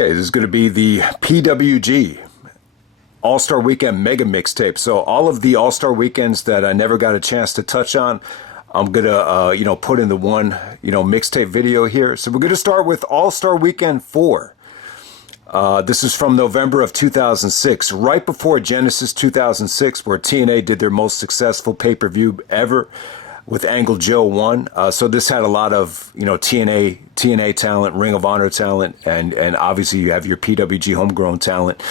Okay, this is going to be the PWG All Star Weekend mega mixtape. So all of the All Star weekends that I never got a chance to touch on, I'm gonna put in the one mixtape video here. So we're gonna start with All Star Weekend 4. This is from November of 2006, right before Genesis 2006, where TNA did their most successful pay-per-view ever with Angle Joe 1. So this had a lot of, TNA talent, Ring of Honor talent, and obviously you have your PWG homegrown talent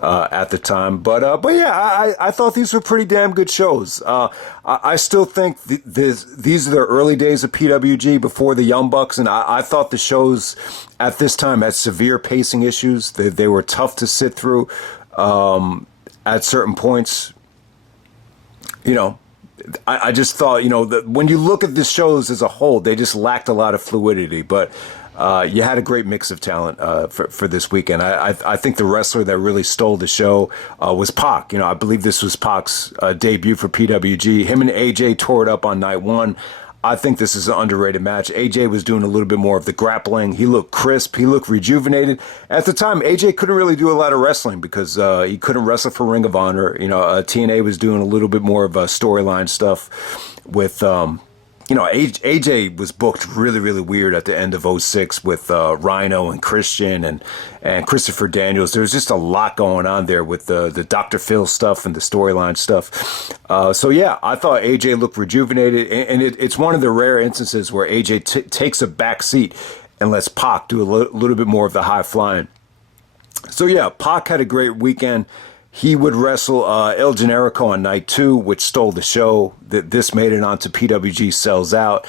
at the time. But yeah, I thought these were pretty damn good shows. I still think these are the early days of PWG before the Young Bucks, and I thought the shows at this time had severe pacing issues. They were tough to sit through at certain points. I just thought, that when you look at the shows as a whole, they just lacked a lot of fluidity. But you had a great mix of talent for this weekend. I think the wrestler that really stole the show was Pac. I believe this was Pac's debut for PWG. Him and AJ tore it up on night one. I think this is an underrated match. AJ was doing a little bit more of the grappling. He looked crisp. He looked rejuvenated. At the time, AJ couldn't really do a lot of wrestling because he couldn't wrestle for Ring of Honor. TNA was doing a little bit more of storyline stuff with, AJ was booked really, really weird at the end of '06 with Rhino and Christian and Christopher Daniels. There was just a lot going on there with the Dr. Phil stuff and the storyline stuff. So yeah, I thought AJ looked rejuvenated, and it's one of the rare instances where AJ takes a back seat and lets Pac do a little bit more of the high flying. So yeah, Pac had a great weekend. He would wrestle El Generico on night 2, which stole the show. This made it onto PWG Sells Out.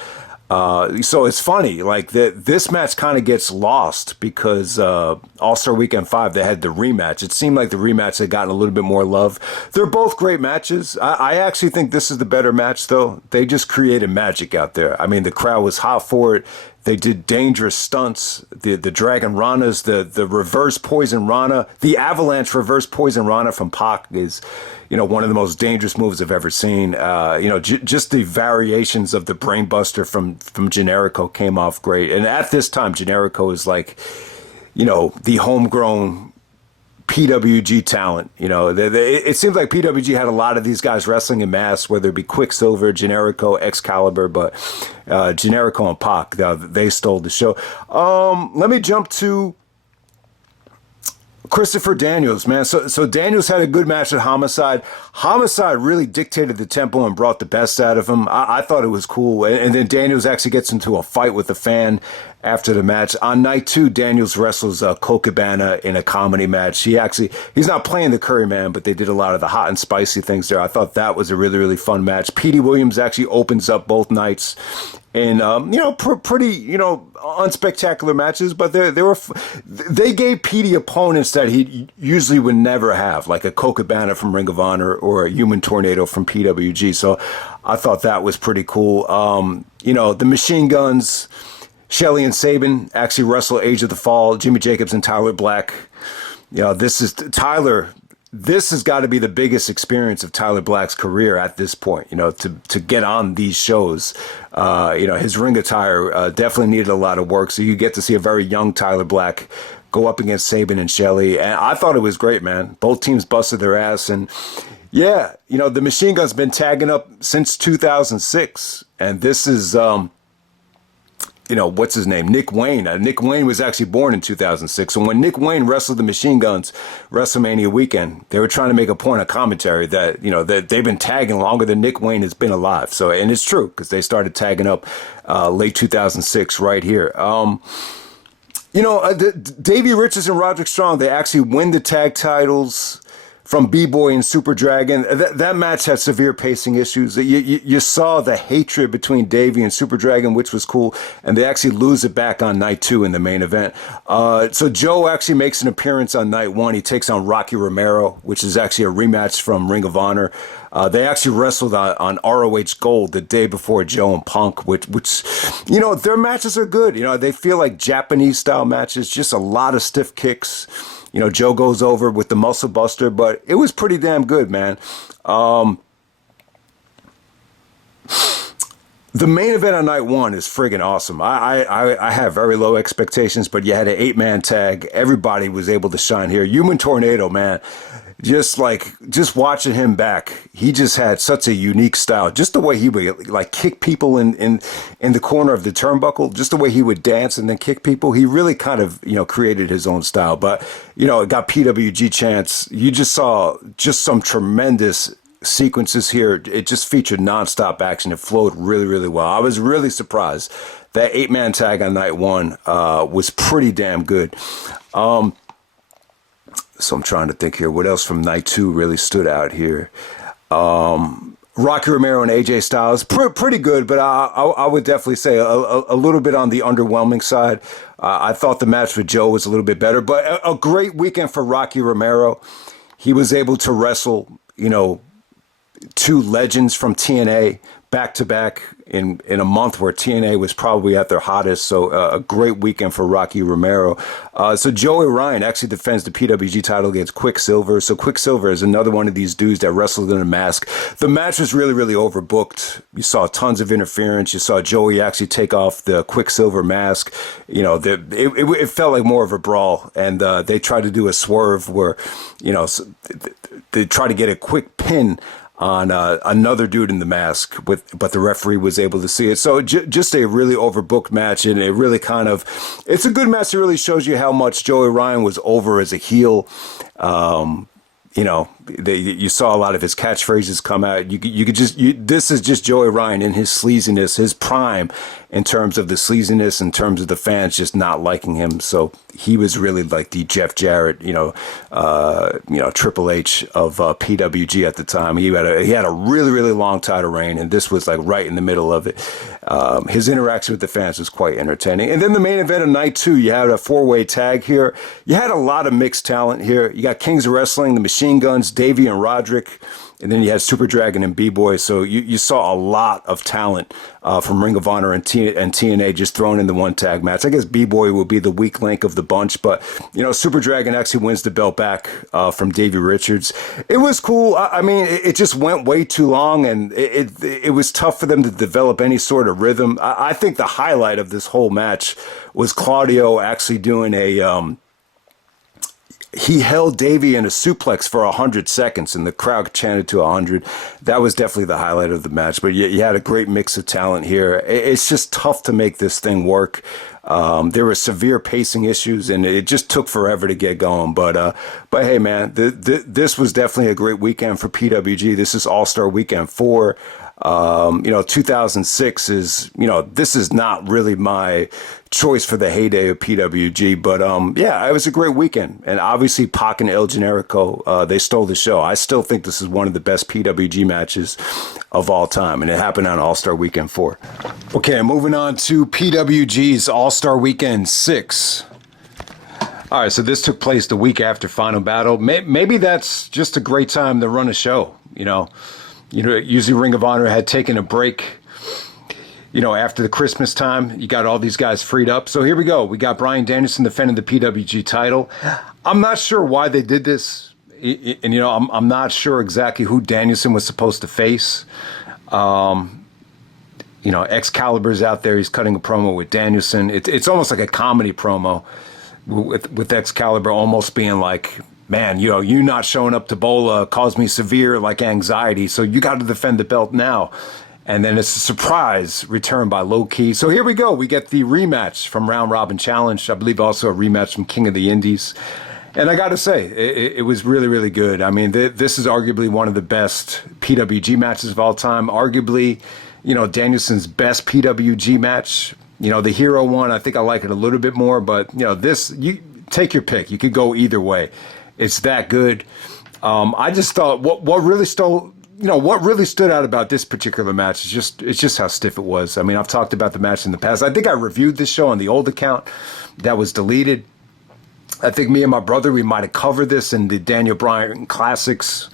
So it's funny, this match kind of gets lost because All-Star Weekend 5, they had the rematch. It seemed like the rematch had gotten a little bit more love. They're both great matches. I actually think this is the better match, though. They just created magic out there. I mean, the crowd was hot for it. They did dangerous stunts, the Dragon Ranas, the reverse Poison Rana, the Avalanche reverse Poison Rana from Pac is, one of the most dangerous moves I've ever seen. Just the variations of the Brainbuster from Generico came off great. And at this time, Generico is the homegrown PWG talent. It seems like PWG had a lot of these guys wrestling in mass, whether it be Quicksilver, Generico, Excalibur, but Generico and Pac, they stole the show. Let me jump to Christopher Daniels, man. So Daniels had a good match at Homicide. Homicide really dictated the tempo and brought the best out of him. I thought it was cool. And then Daniels actually gets into a fight with a fan after the match. On night 2, Daniels wrestles Colt Cabana in a comedy match. He's not playing the Curry Man, but they did a lot of the hot and spicy things there. I thought that was a really, really fun match. Petey Williams actually opens up both nights. And pretty unspectacular matches, but they gave Petey opponents that he usually would never have, like a Colt Cabana from Ring of Honor or a Human Tornado from PWG. So I thought that was pretty cool. The Machine Guns, Shelley and Sabin actually wrestle Age of the Fall. Jimmy Jacobs and Tyler Black. This has got to be the biggest experience of Tyler Black's career at this point, to get on these shows. His ring attire definitely needed a lot of work. So you get to see a very young Tyler Black go up against Sabin and Shelley. And I thought it was great, man. Both teams busted their ass. And yeah, the Machine Gun's been tagging up since 2006. And this is, what's his name? Nick Wayne. Nick Wayne was actually born in 2006. So when Nick Wayne wrestled the Machine Guns WrestleMania weekend, they were trying to make a point of commentary that, that they've been tagging longer than Nick Wayne has been alive. So, and it's true because they started tagging up late 2006 right here. Davey Richards and Roderick Strong, they actually win the tag titles from B-Boy and Super Dragon. That match had severe pacing issues. You saw the hatred between Davey and Super Dragon, which was cool, and they actually lose it back on night 2 in the main event. So Joe actually makes an appearance on night 1. He takes on Rocky Romero, which is actually a rematch from Ring of Honor. They actually wrestled on ROH Gold the day before Joe and Punk, which their matches are good. They feel like Japanese-style matches, just a lot of stiff kicks. Joe goes over with the Muscle Buster, but it was pretty The main event on night one is friggin' awesome. I have very low expectations, but you had an 8-man tag. Everybody was able to shine here. Human Tornado, man. Just watching him back, he just had such a unique style. Just the way he would like kick people in the corner of the turnbuckle, just the way he would dance and then kick people. He really kind of, created his own style. But, it got PWG chants. You just saw just some tremendous sequences here. It just featured nonstop action. It flowed really, really well. I was really surprised. That 8-man tag on night one was pretty damn good. So I'm trying to think here. What else from night two really stood out here? Rocky Romero and AJ Styles, pretty good, but I would definitely say a little bit on the underwhelming side. I thought the match with Joe was a little bit better, but a great weekend for Rocky Romero. He was able to wrestle, two legends from TNA back to back in a month where TNA was probably at their hottest. So a great weekend for Rocky Romero. So Joey Ryan actually defends the PWG title against Quicksilver. So Quicksilver is another one of these dudes that wrestled in a mask. The match was really, really overbooked. You saw tons of interference. You saw Joey actually take off the Quicksilver mask. It felt like more of a brawl. And they tried to do a swerve where, they try to get a quick pin on another dude in the mask, but the referee was able to see it. So just a really overbooked match, and it really it's a good match that really shows you how much Joey Ryan was over as a heel. You saw a lot of his catchphrases come out. This is just Joey Ryan in his sleaziness, his prime, in terms of the sleaziness, in terms of the fans just not liking him. So he was really like the Jeff Jarrett, Triple H of PWG at the time. He had a really, really long title reign, and this was like right in the middle of it. His interaction with the fans was quite entertaining. And then the main event of night two, you had a 4-way tag here. You had a lot of mixed talent here. You got Kings of Wrestling, the Machine Guns, Davey and Roderick, and then you had Super Dragon and B-Boy. So you saw a lot of talent from Ring of Honor and TNA just thrown into one tag match. I guess B-Boy will be the weak link of the bunch, but Super Dragon actually wins the belt back from Davey Richards. It was cool. I mean, it just went way too long, and it was tough for them to develop any sort of rhythm. I think the highlight of this whole match was Claudio actually doing he held Davey in a suplex for 100 seconds, and the crowd chanted to 100. That was definitely the highlight of the match. But you had a great mix of talent here. It's just tough to make this thing work. There were severe pacing issues, and it just took forever to get going. But hey, man, this was definitely a great weekend for PWG. This is All Star Weekend 4. 2006 is, this is not really my choice for the heyday of PWG, but it was a great weekend. And obviously Pac and El Generico, they stole the show. I still think this is one of the best PWG matches of all time, and it happened on All-Star Weekend 4. Okay, moving on to PWG's All-Star Weekend 6. All right, so this took place the week after Final Battle. Maybe that's just a great time to run a show, usually Ring of Honor had taken a break, after the Christmas time. You got all these guys freed up. So here we go. We got Bryan Danielson defending the PWG title. I'm not sure why they did this. And, I'm not sure exactly who Danielson was supposed to face. Excalibur's out there. He's cutting a promo with Danielson. It's almost like a comedy promo with Excalibur almost being like, man, you not showing up to Bola caused me severe anxiety, so you got to defend the belt now. And then it's a surprise return by Low Key. So here we go. We get the rematch from Round Robin Challenge. I believe also a rematch from King of the Indies. And I got to say, it was really, really good. I mean, this is arguably one of the best PWG matches of all time. Arguably, Danielson's best PWG match. The Hero one, I think I like it a little bit more. But, this, you take your pick. You could go either way. It's that good. I just thought what really stood out about this particular match is just how stiff it was. I mean, I've talked about the match in the past. I think I reviewed this show on the old account that was deleted. I think me and my brother, we might have covered this in the Daniel Bryan Classics.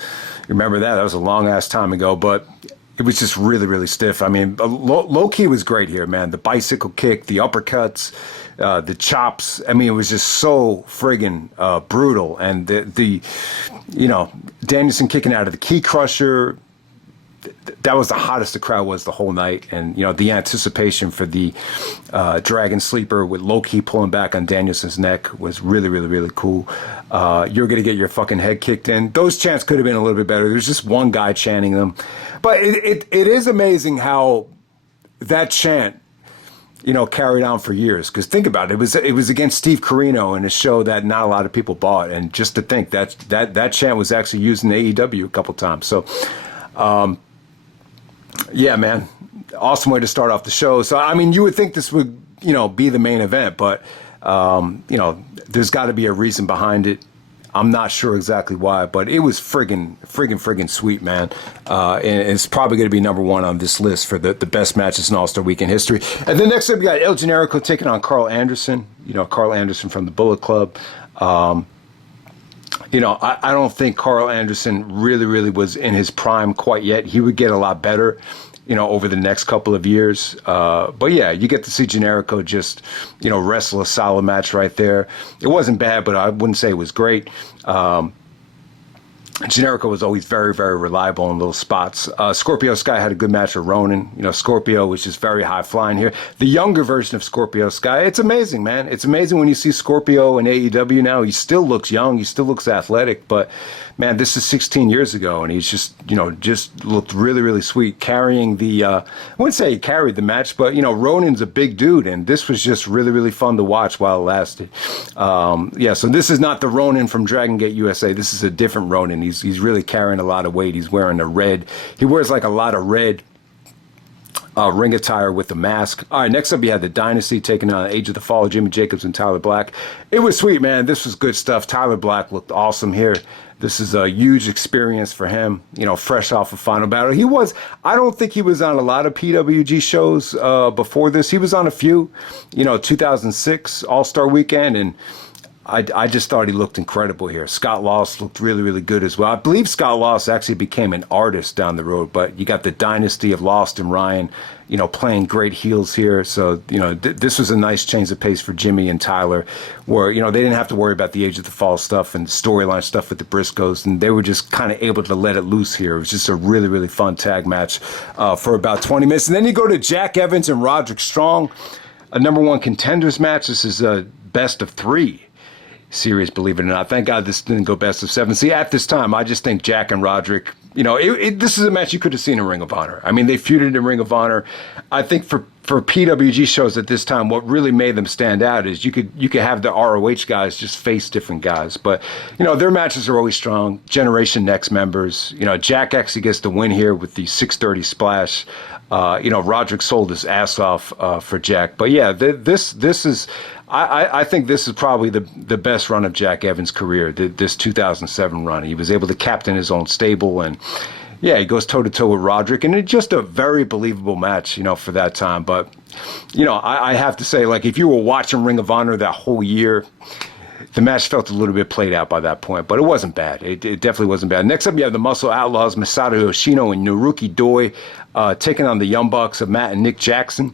Remember that? That was a long ass time ago, but it was just really, really stiff. I mean, Low Key was great here, man. The bicycle kick, the uppercuts, the chops. I mean, it was just so friggin' brutal. And the Danielson kicking out of the key crusher, that was the hottest the crowd was the whole night. And, you know, the anticipation for the Dragon Sleeper with Low-Key pulling back on Danielson's neck was really, really, really cool. You're going to get your fucking head kicked in. Those chants could have been a little bit better. There's just one guy chanting them. But it is amazing how that chant, you know, carried on for years. Because think about it, it was against Steve Corino in a show that not a lot of people bought. And just to think that chant was actually used in AEW a couple times. So, yeah, man, awesome way to start off the show. So, I mean, you would think this would, you know, be the main event, but, you know, there's got to be a reason behind it. I'm not sure exactly why, but it was friggin' sweet, man. And it's probably going to be number one on this list for the best matches in All-Star Weekend history. And then next up, we got El Generico taking on Carl Anderson. You know, Carl Anderson from the Bullet Club. You know, I don't think Carl Anderson really was in his prime quite yet. He would get a lot better, you know, over the next couple of years. But yeah, you get to see Generico just, you know, wrestle a solid match right there. It wasn't bad, but I wouldn't say it was great. Generico was always very reliable in little spots. Scorpio Sky had a good match with Ronin. You know, Scorpio was just very high flying here. The younger version of Scorpio Sky, it's amazing, man. It's amazing when you see Scorpio in AEW now. He still looks young. He still looks athletic. But, man, this is 16 years ago, and he's just, you know, just looked really sweet, carrying the, I wouldn't say he carried the match, but, you know, Ronin's a big dude, and this was just really fun to watch while it lasted. Yeah, so this is not the Ronin from Dragon Gate USA. This is a different Ronin. He's really carrying a lot of weight. He's wearing a red. He wears like a lot of red ring attire with the mask. All right, next up, you had the Dynasty taking on Age of the Fall, Jimmy Jacobs and Tyler Black. It was sweet, man. This was good stuff. Tyler Black looked awesome here. This is a huge experience for him, you know, fresh off of Final Battle. I don't think he was on a lot of PWG shows before this. He was on a few, you know, 2006 All Star Weekend, and I just thought he looked incredible here. Scott Lost looked really good as well. I believe Scott Lost actually became an artist down the road, but you got the dynasty of Lost and Ryan, you know, playing great heels here. So, you know, this was a nice change of pace for Jimmy and Tyler, where, you know, they didn't have to worry about the Age of the Fall stuff and storyline stuff with the Briscoes, and they were just kind of able to let it loose here. It was just a really fun tag match for about 20 minutes. And then you go to Jack Evans and Roderick Strong, a number one contenders match. This is a best of 3 series, believe it or not. Thank God this didn't go best of 7. See, at this time, I just think Jack and Roderick, you know, this is a match you could have seen in Ring of Honor. I mean, they feuded in Ring of Honor. I think for PWG shows at this time, what really made them stand out is you could have the ROH guys just face different guys. But, you know, their matches are always strong. Generation Next members. You know, Jack actually gets the win here with the 630 splash. You know, Roderick sold his ass off for Jack. But yeah, this is... I think this is probably the best run of Jack Evans' career, this 2007 run. He was able to captain his own stable, and yeah, he goes toe-to-toe with Roderick, and it's just a very believable match, you know, for that time. But, you know, I have to say, like, if you were watching Ring of Honor that whole year, the match felt a little bit played out by that point, but it wasn't bad. It definitely wasn't bad. Next up, you have the Muscle Outlaws, Masato Yoshino and Naruki Doi, taking on the Young Bucks of Matt and Nick Jackson.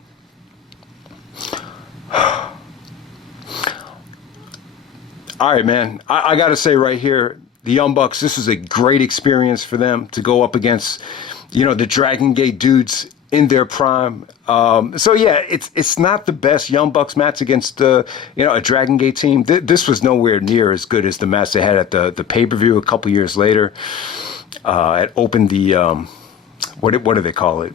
All right, man, I got to say right here, the Young Bucks, this is a great experience for them to go up against, you know, the Dragon Gate dudes in their prime. So, yeah, it's not the best Young Bucks match against, you know, a Dragon Gate team. This was nowhere near as good as the match they had at the pay-per-view a couple years later. It opened the... What do they call it?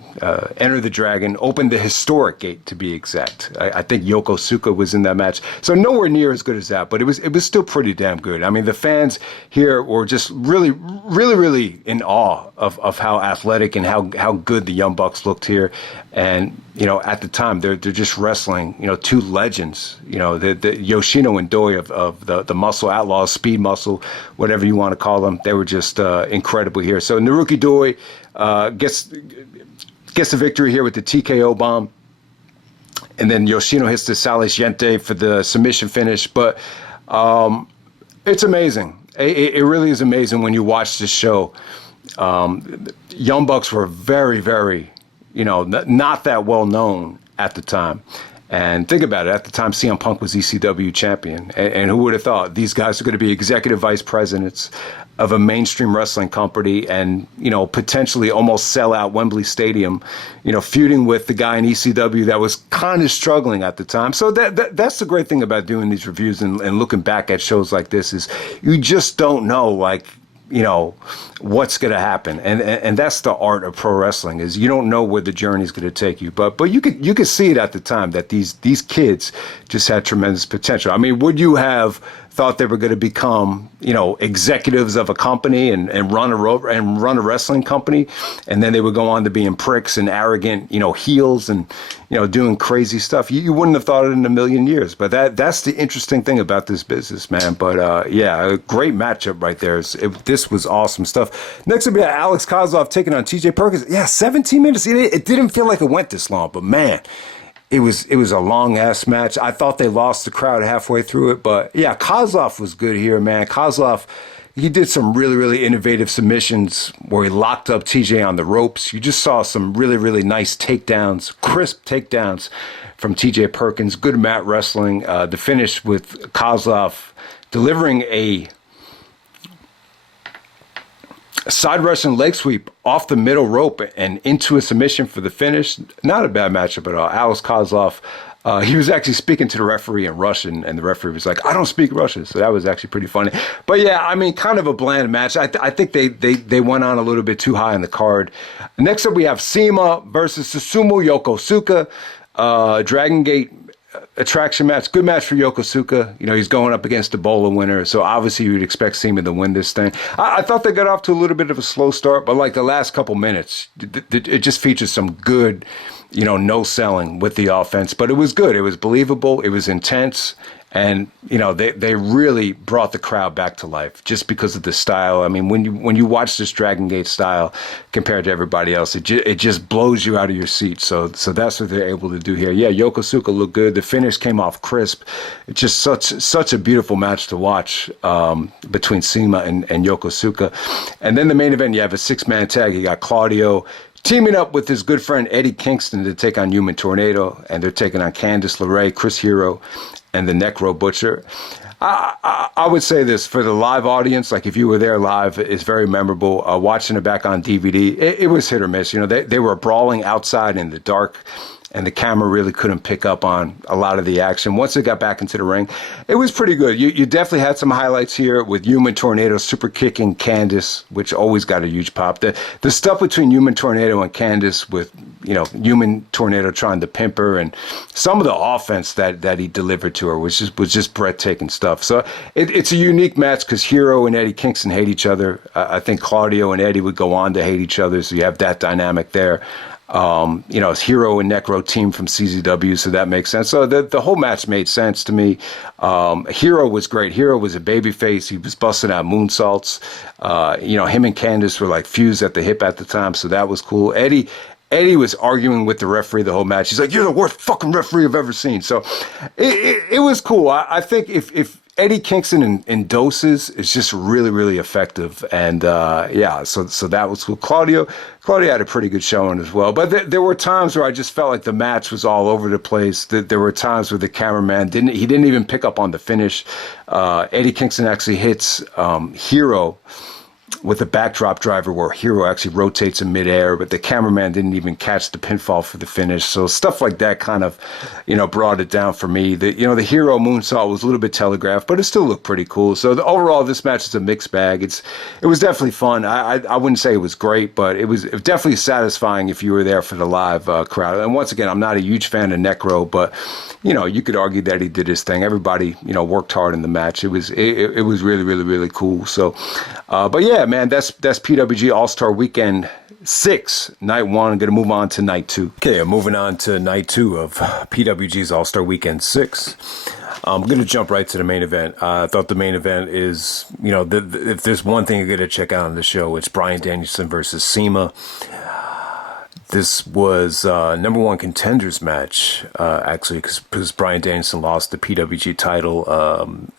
Enter the Dragon, opened the historic gate, to be exact. I think Yokosuka was in that match. So nowhere near as good as that, but it was still pretty damn good. I mean, the fans here were just really in awe of how athletic and how good the Young Bucks looked here. And, you know, at the time, they're just wrestling, you know, two legends, you know, the Yoshino and Doi of the Muscle Outlaws, Speed Muscle, whatever you want to call them. They were just incredible here. So Naruki Doi gets the victory here with the TKO bomb. And then Yoshino hits the Saliente for the submission finish. But it's amazing. It really is amazing when you watch this show. Young Bucks were very, you know, not that well known at the time. And think about it. At the time, CM Punk was ECW champion. And who would have thought these guys are going to be executive vice presidents? of a mainstream wrestling company and, potentially almost sell out Wembley Stadium, feuding with the guy in ECW that was kind of struggling at the time. So that's the great thing about doing these reviews and looking back at shows like this is you just don't know, like, what's going to happen. And that's the art of pro wrestling is you don't know where the journey is going to take you. But you could see it at the time that these kids just had tremendous potential. I mean, would you have thought they were going to become, executives of a company and run a wrestling company, and then they would go on to being pricks and arrogant, heels and, doing crazy stuff? You wouldn't have thought it in a million years. But that's the interesting thing about this business, man. But yeah, a great matchup right there. This was awesome stuff. Next up, we have Alex Kozlov taking on TJ Perkins. Yeah, 17 minutes. It didn't feel like it went this long, but man, it was a long ass match. I thought they lost the crowd halfway through it, but yeah, Kozlov was good here, man. Kozlov, he did some really, really innovative submissions where he locked up TJ on the ropes. You just saw some really, really nice takedowns, crisp takedowns from TJ Perkins. Good mat wrestling. The finish with Kozlov delivering a side Russian leg sweep off the middle rope and into a submission for the finish. Not a bad matchup at all. Alex Kozlov, he was actually speaking to the referee in Russian, and the referee was like, "I don't speak Russian," so that was actually pretty funny. But yeah, I mean, kind of a bland match. I think they went on a little bit too high on the card. Next up, we have Sema versus Susumu Yokosuka, Dragon Gate attraction match. Good match for Yokosuka. He's going up against the Bola winner, so obviously you'd expect Sema to win this thing. I thought they got off to a little bit of a slow start, but like the last couple minutes, it just featured some good, no selling with the offense. But it was good. It was believable. It was intense. And, they really brought the crowd back to life just because of the style. I mean, when you watch this Dragon Gate style compared to everybody else, it just blows you out of your seat. So that's what they're able to do here. Yeah, Yokosuka looked good. The finish came off crisp. It's just such a beautiful match to watch between Sema and Yokosuka. And then the main event, you have a 6-man tag. You got Claudio teaming up with his good friend Eddie Kingston to take on Human Tornado, and they're taking on Candice LeRae, Chris Hero, and the Necro Butcher. I would say this for the live audience, like if you were there live, it's very memorable. Watching it back on DVD, it was hit or miss. They were brawling outside in the dark, and the camera really couldn't pick up on a lot of the action. Once it got back into the ring, it was pretty good. You definitely had some highlights here with Human Tornado super kicking Candice, which always got a huge pop. The stuff between Human Tornado and Candice with, Human Tornado trying to pimp her, and some of the offense that he delivered to her was just breathtaking stuff. So it's a unique match because Hero and Eddie Kingston hate each other. I think Claudio and Eddie would go on to hate each other, so you have that dynamic there. It's Hero and Necro team from CZW, so that makes sense. So the whole match made sense to me. Hero was great. Hero was a babyface. He was busting out moonsaults. Him and Candice were like fused at the hip at the time, so that was cool. Eddie was arguing with the referee the whole match. He's like, "You're the worst fucking referee I've ever seen." So it was cool. I think if Eddie Kingston in doses is just really, really effective. And so that was cool. Claudio had a pretty good showing as well. But there were times where I just felt like the match was all over the place. There were times where the cameraman didn't even pick up on the finish. Eddie Kingston actually hits Hero with a backdrop driver where Hero actually rotates in midair, but the cameraman didn't even catch the pinfall for the finish. So stuff like that kind of, brought it down for me. The Hero moonsault was a little bit telegraphed, but it still looked pretty cool. So overall, this match is a mixed bag. It was definitely fun. I wouldn't say it was great, but it was definitely satisfying if you were there for the live crowd. And once again, I'm not a huge fan of Necro, but you could argue that he did his thing. Everybody, worked hard in the match. It was really, really, really cool. So, but yeah, man, that's PWG All Star Weekend 6, night 1. I'm going to move on to night 2. Okay, I'm moving on to night 2 of PWG's All Star Weekend 6. I'm going to jump right to the main event. I thought the main event is, if there's one thing you're going to check out on the show, it's Bryan Danielson versus Sema. This was number 1 contenders match, actually, because Bryan Danielson lost the PWG title.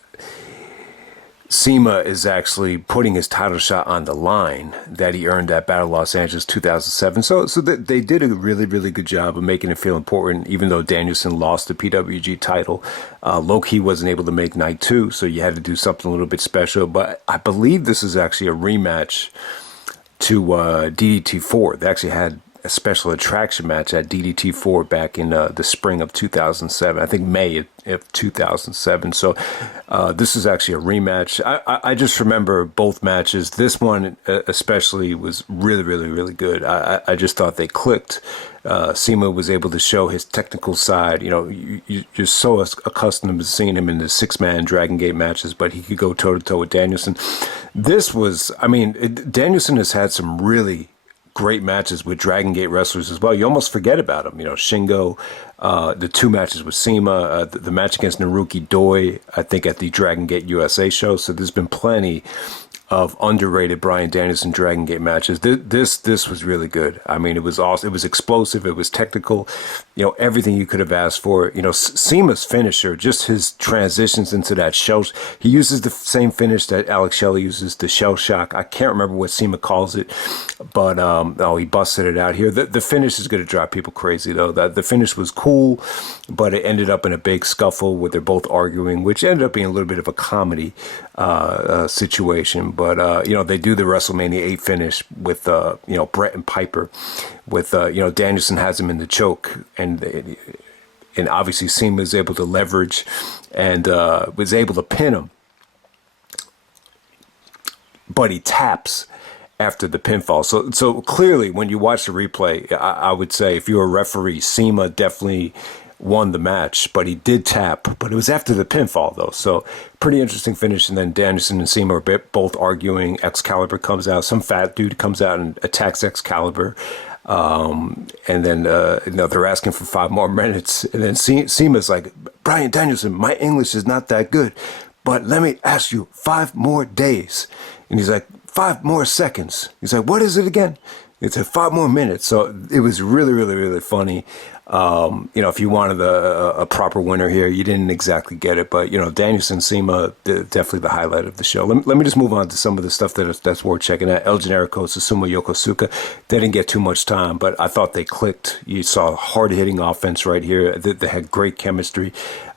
SEMA is actually putting his title shot on the line that he earned at Battle Los Angeles 2007. So they did a really, really good job of making it feel important, even though Danielson lost the PWG title. Low-key wasn't able to make night 2, so you had to do something a little bit special. But I believe this is actually a rematch to DDT4. They actually had a special attraction match at DDT4 back in the spring of 2007. I think May of 2007. So this is actually a rematch. I just remember both matches. This one especially was really, really, really good. I just thought they clicked. SEMA was able to show his technical side. You know, you're so accustomed to seeing him in the 6-man Dragon Gate matches, but he could go toe-to-toe with Danielson. This was, I mean, Danielson has had some really great matches with Dragon Gate wrestlers as well. You almost forget about him. You know, Shingo, the 2 matches with SEMA, the match against Naruki Doi, I think at the Dragon Gate USA show. So there's been plenty of underrated Bryan Danielson Dragon Gate matches. This was really good. I mean, it was awesome. It was explosive. It was technical. You know, everything you could have asked for. You know, SEMA's finisher, just his transitions into that shell. He uses the same finish that Alex Shelley uses, the shell shock. I can't remember what SEMA calls it, but he busted it out here. The finish is going to drive people crazy, though. The finish was cool, but it ended up in a big scuffle where they're both arguing, which ended up being a little bit of a comedy situation. But, you know, they do the WrestleMania 8 finish with, you know, Brett and Piper with, you know, Danielson has him in the choke, and obviously SEMA is able to leverage and was able to pin him. But he taps after the pinfall. So clearly when you watch the replay, I would say if you're a referee, SEMA definitely won the match, but he did tap, but it was after the pinfall though. So pretty interesting finish. And then Danielson and SEMA are both arguing. Excalibur comes out, some fat dude comes out and attacks Excalibur. And then, you know, they're asking for 5 more minutes. And then SEMA's like, Bryan Danielson, my English is not that good, but let me ask you 5 more days. And he's like, 5 more seconds. He's like, what is it again? It's 5 more minutes. So it was really, really, really funny. You know, if you wanted a proper winner here, you didn't exactly get it, but you know, Danielson, SEMA, definitely the highlight of the show. Let me just move on to some of the stuff that's worth checking out. El Generico, Susumu Yokosuka, they didn't get too much time, but I thought they clicked. You saw hard-hitting offense right here. They had great chemistry.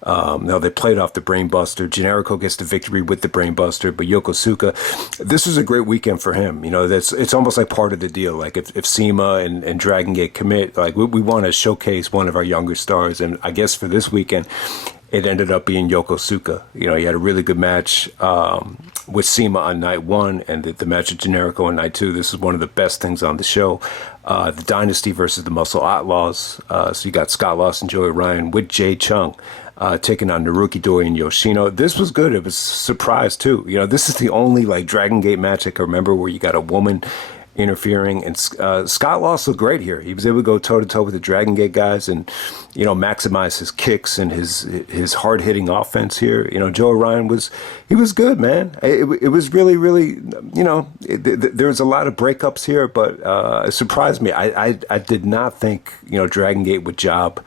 Now they played off the Brainbuster. Generico gets the victory with the Brainbuster, but Yokosuka, this was a great weekend for him. You know, it's almost like part of the deal. Like if SEMA and Dragon Gate commit, like we want to showcase one of our younger stars, and I guess for this weekend, it ended up being Yokosuka. You know, he had a really good match with SEMA on night 1, and the match with Generico on night 2. This is one of the best things on the show. The Dynasty versus the Muscle Outlaws. So you got Scott Lawson, Joey Ryan with Jay Chung. Taking on Naruki Doi and Yoshino. This was good. It was a surprise too. You know, this is the only like Dragon Gate match I can remember where you got a woman interfering, and Scott lost looked great here. He was able to go toe to toe with the Dragon Gate guys and, you know, maximize his kicks and his hard hitting offense here. You know, Joe Ryan was good, man. It was really, really, you know, there was a lot of breakups here, but it surprised me. I did not think, you know, Dragon Gate would job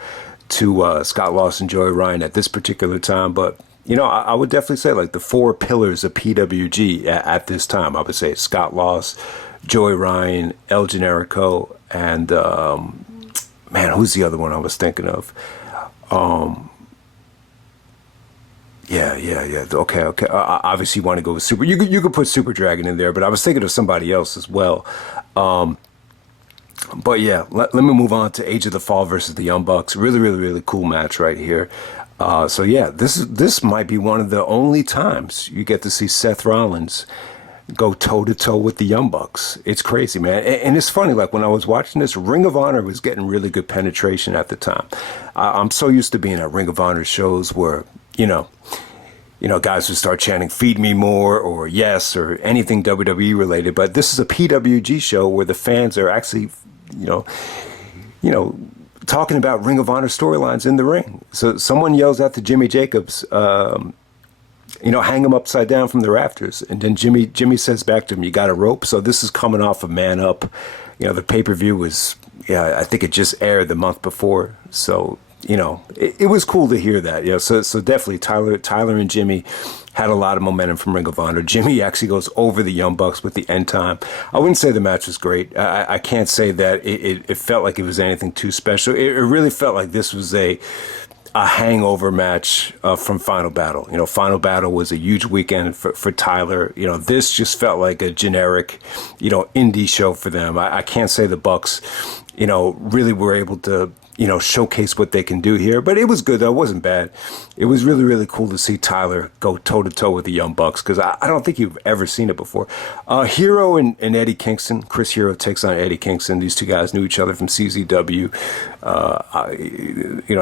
to Scott Lawson, Joey Ryan at this particular time, but you know, I would definitely say like the 4 pillars of PWG at this time. I would say Scott Loss, Joey Ryan, El Generico, and man, who's the other one I was thinking of? Yeah. Okay. Obviously, you want to go with Super. You could put Super Dragon in there, but I was thinking of somebody else as well. But yeah, let me move on to Age of the Fall versus the Young Bucks. Really, really, really cool match right here. So yeah, this might be one of the only times you get to see Seth Rollins go toe to toe with the Young Bucks. It's crazy, man. And it's funny, like when I was watching this, Ring of Honor was getting really good penetration at the time. I'm so used to being at Ring of Honor shows where, you know, guys would start chanting "Feed Me More" or "Yes" or anything WWE related. But this is a PWG show where the fans are actually, you know, talking about Ring of Honor storylines in the ring. So someone yells out to Jimmy Jacobs, hang him upside down from the rafters. And then Jimmy says back to him, "You got a rope?" So this is coming off of Man Up. You know, the pay-per-view was, I think it just aired the month before. So, it was cool to hear that. So definitely Tyler and Jimmy had a lot of momentum from Ring of Honor. Jimmy actually goes over the Young Bucks with the end time. I wouldn't say the match was great. I can't say that it felt like it was anything too special. It really felt like this was a hangover match from Final Battle. Final Battle was a huge weekend for Tyler. This just felt like a generic, indie show for them. I can't say the Bucks, really were able to, showcase what they can do here. But it was good, though. It wasn't bad. It was really, really cool to see Tyler go toe-to-toe with the Young Bucks, because I don't think you've ever seen it before. Hero and Eddie Kingston. Chris Hero takes on Eddie Kingston. These two guys knew each other from CZW.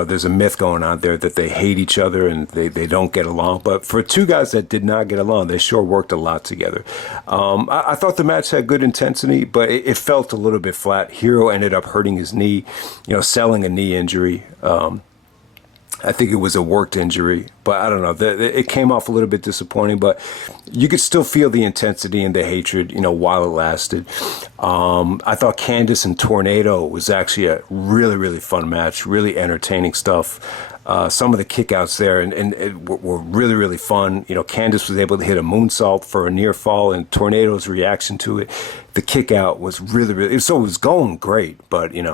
There's a myth going on there that they hate each other and they don't get along. But for two guys that did not get along, they sure worked a lot together. I thought the match had good intensity, but it felt a little bit flat. Hero ended up hurting his knee, selling a knee injury. I think it was a worked injury, but I don't know. It came off a little bit disappointing, but you could still feel the intensity and the hatred, while it lasted. I thought Candice and Tornado was actually a really, really fun match, really entertaining stuff. Some of the kickouts there and were really, really fun. Candice was able to hit a moonsault for a near fall, and Tornado's reaction to it, the kickout was really, really. So it was going great, but it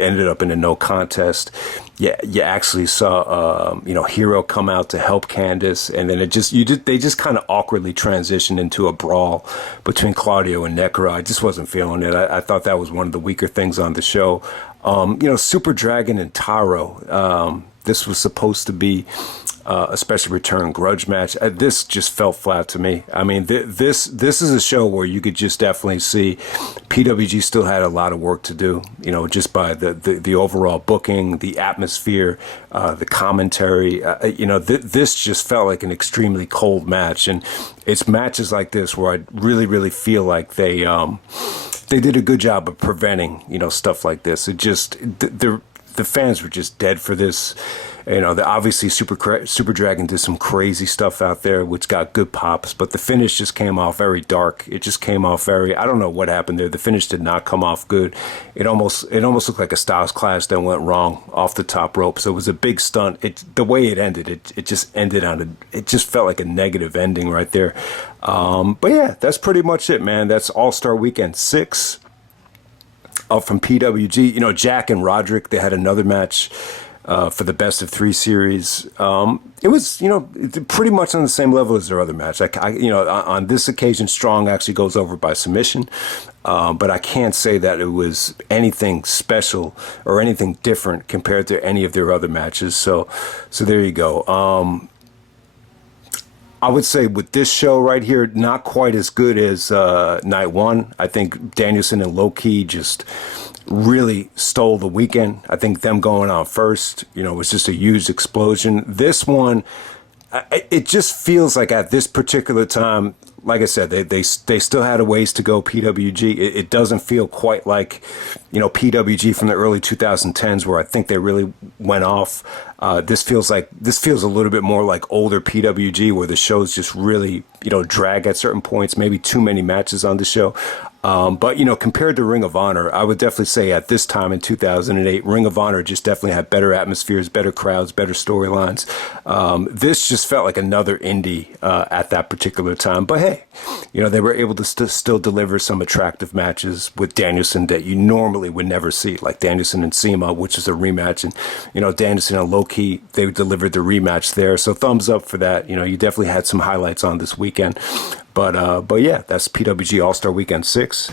ended up in a no contest. Yeah, you actually saw Hero come out to help Candice, and then they just kind of awkwardly transitioned into a brawl between Claudio and Necro. I just wasn't feeling it. I thought that was one of the weaker things on the show. Super Dragon and Taro. This was supposed to be a special return grudge match. This just felt flat to me. I mean, this is a show where you could just definitely see PWG still had a lot of work to do, just by the overall booking, the atmosphere, the commentary. This just felt like an extremely cold match. And it's matches like this where I really, really feel like they did a good job of preventing, stuff like this. It just, the fans were just dead for this. Obviously Super Dragon did some crazy stuff out there, which got good pops, but the finish just came off very dark. It just came off I don't know what happened there. The finish did not come off good. It almost looked like a Styles Clash that went wrong off the top rope. So it was a big stunt. The way it ended, it just ended it just felt like a negative ending right there. But yeah, that's pretty much it, man. That's All Star Weekend 6 from PWG. Jack and Roderick, they had another match for the best of 3 series. It was, pretty much on the same level as their other match. On this occasion, Strong actually goes over by submission, but I can't say that it was anything special or anything different compared to any of their other matches. So there you go. I would say with this show right here, not quite as good as night one. I think Danielson and Low-Key just really stole the weekend. I think them going on first, was just a huge explosion. This one, it just feels like at this particular time, like I said, they still had a ways to go, PWG. It doesn't feel quite like, PWG from the early 2010s where I think they really went off. This feels a little bit more like older PWG where the shows just really, drag at certain points, maybe too many matches on the show. But, compared to Ring of Honor, I would definitely say at this time in 2008, Ring of Honor just definitely had better atmospheres, better crowds, better storylines. This just felt like another indie at that particular time. But hey, they were able to still deliver some attractive matches with Danielson that you normally would never see, like Danielson and Sema, which is a rematch. And, Danielson and Low-Key, they delivered the rematch there. So thumbs up for that. You definitely had some highlights on this weekend. But yeah, that's PWG All Star Weekend 6.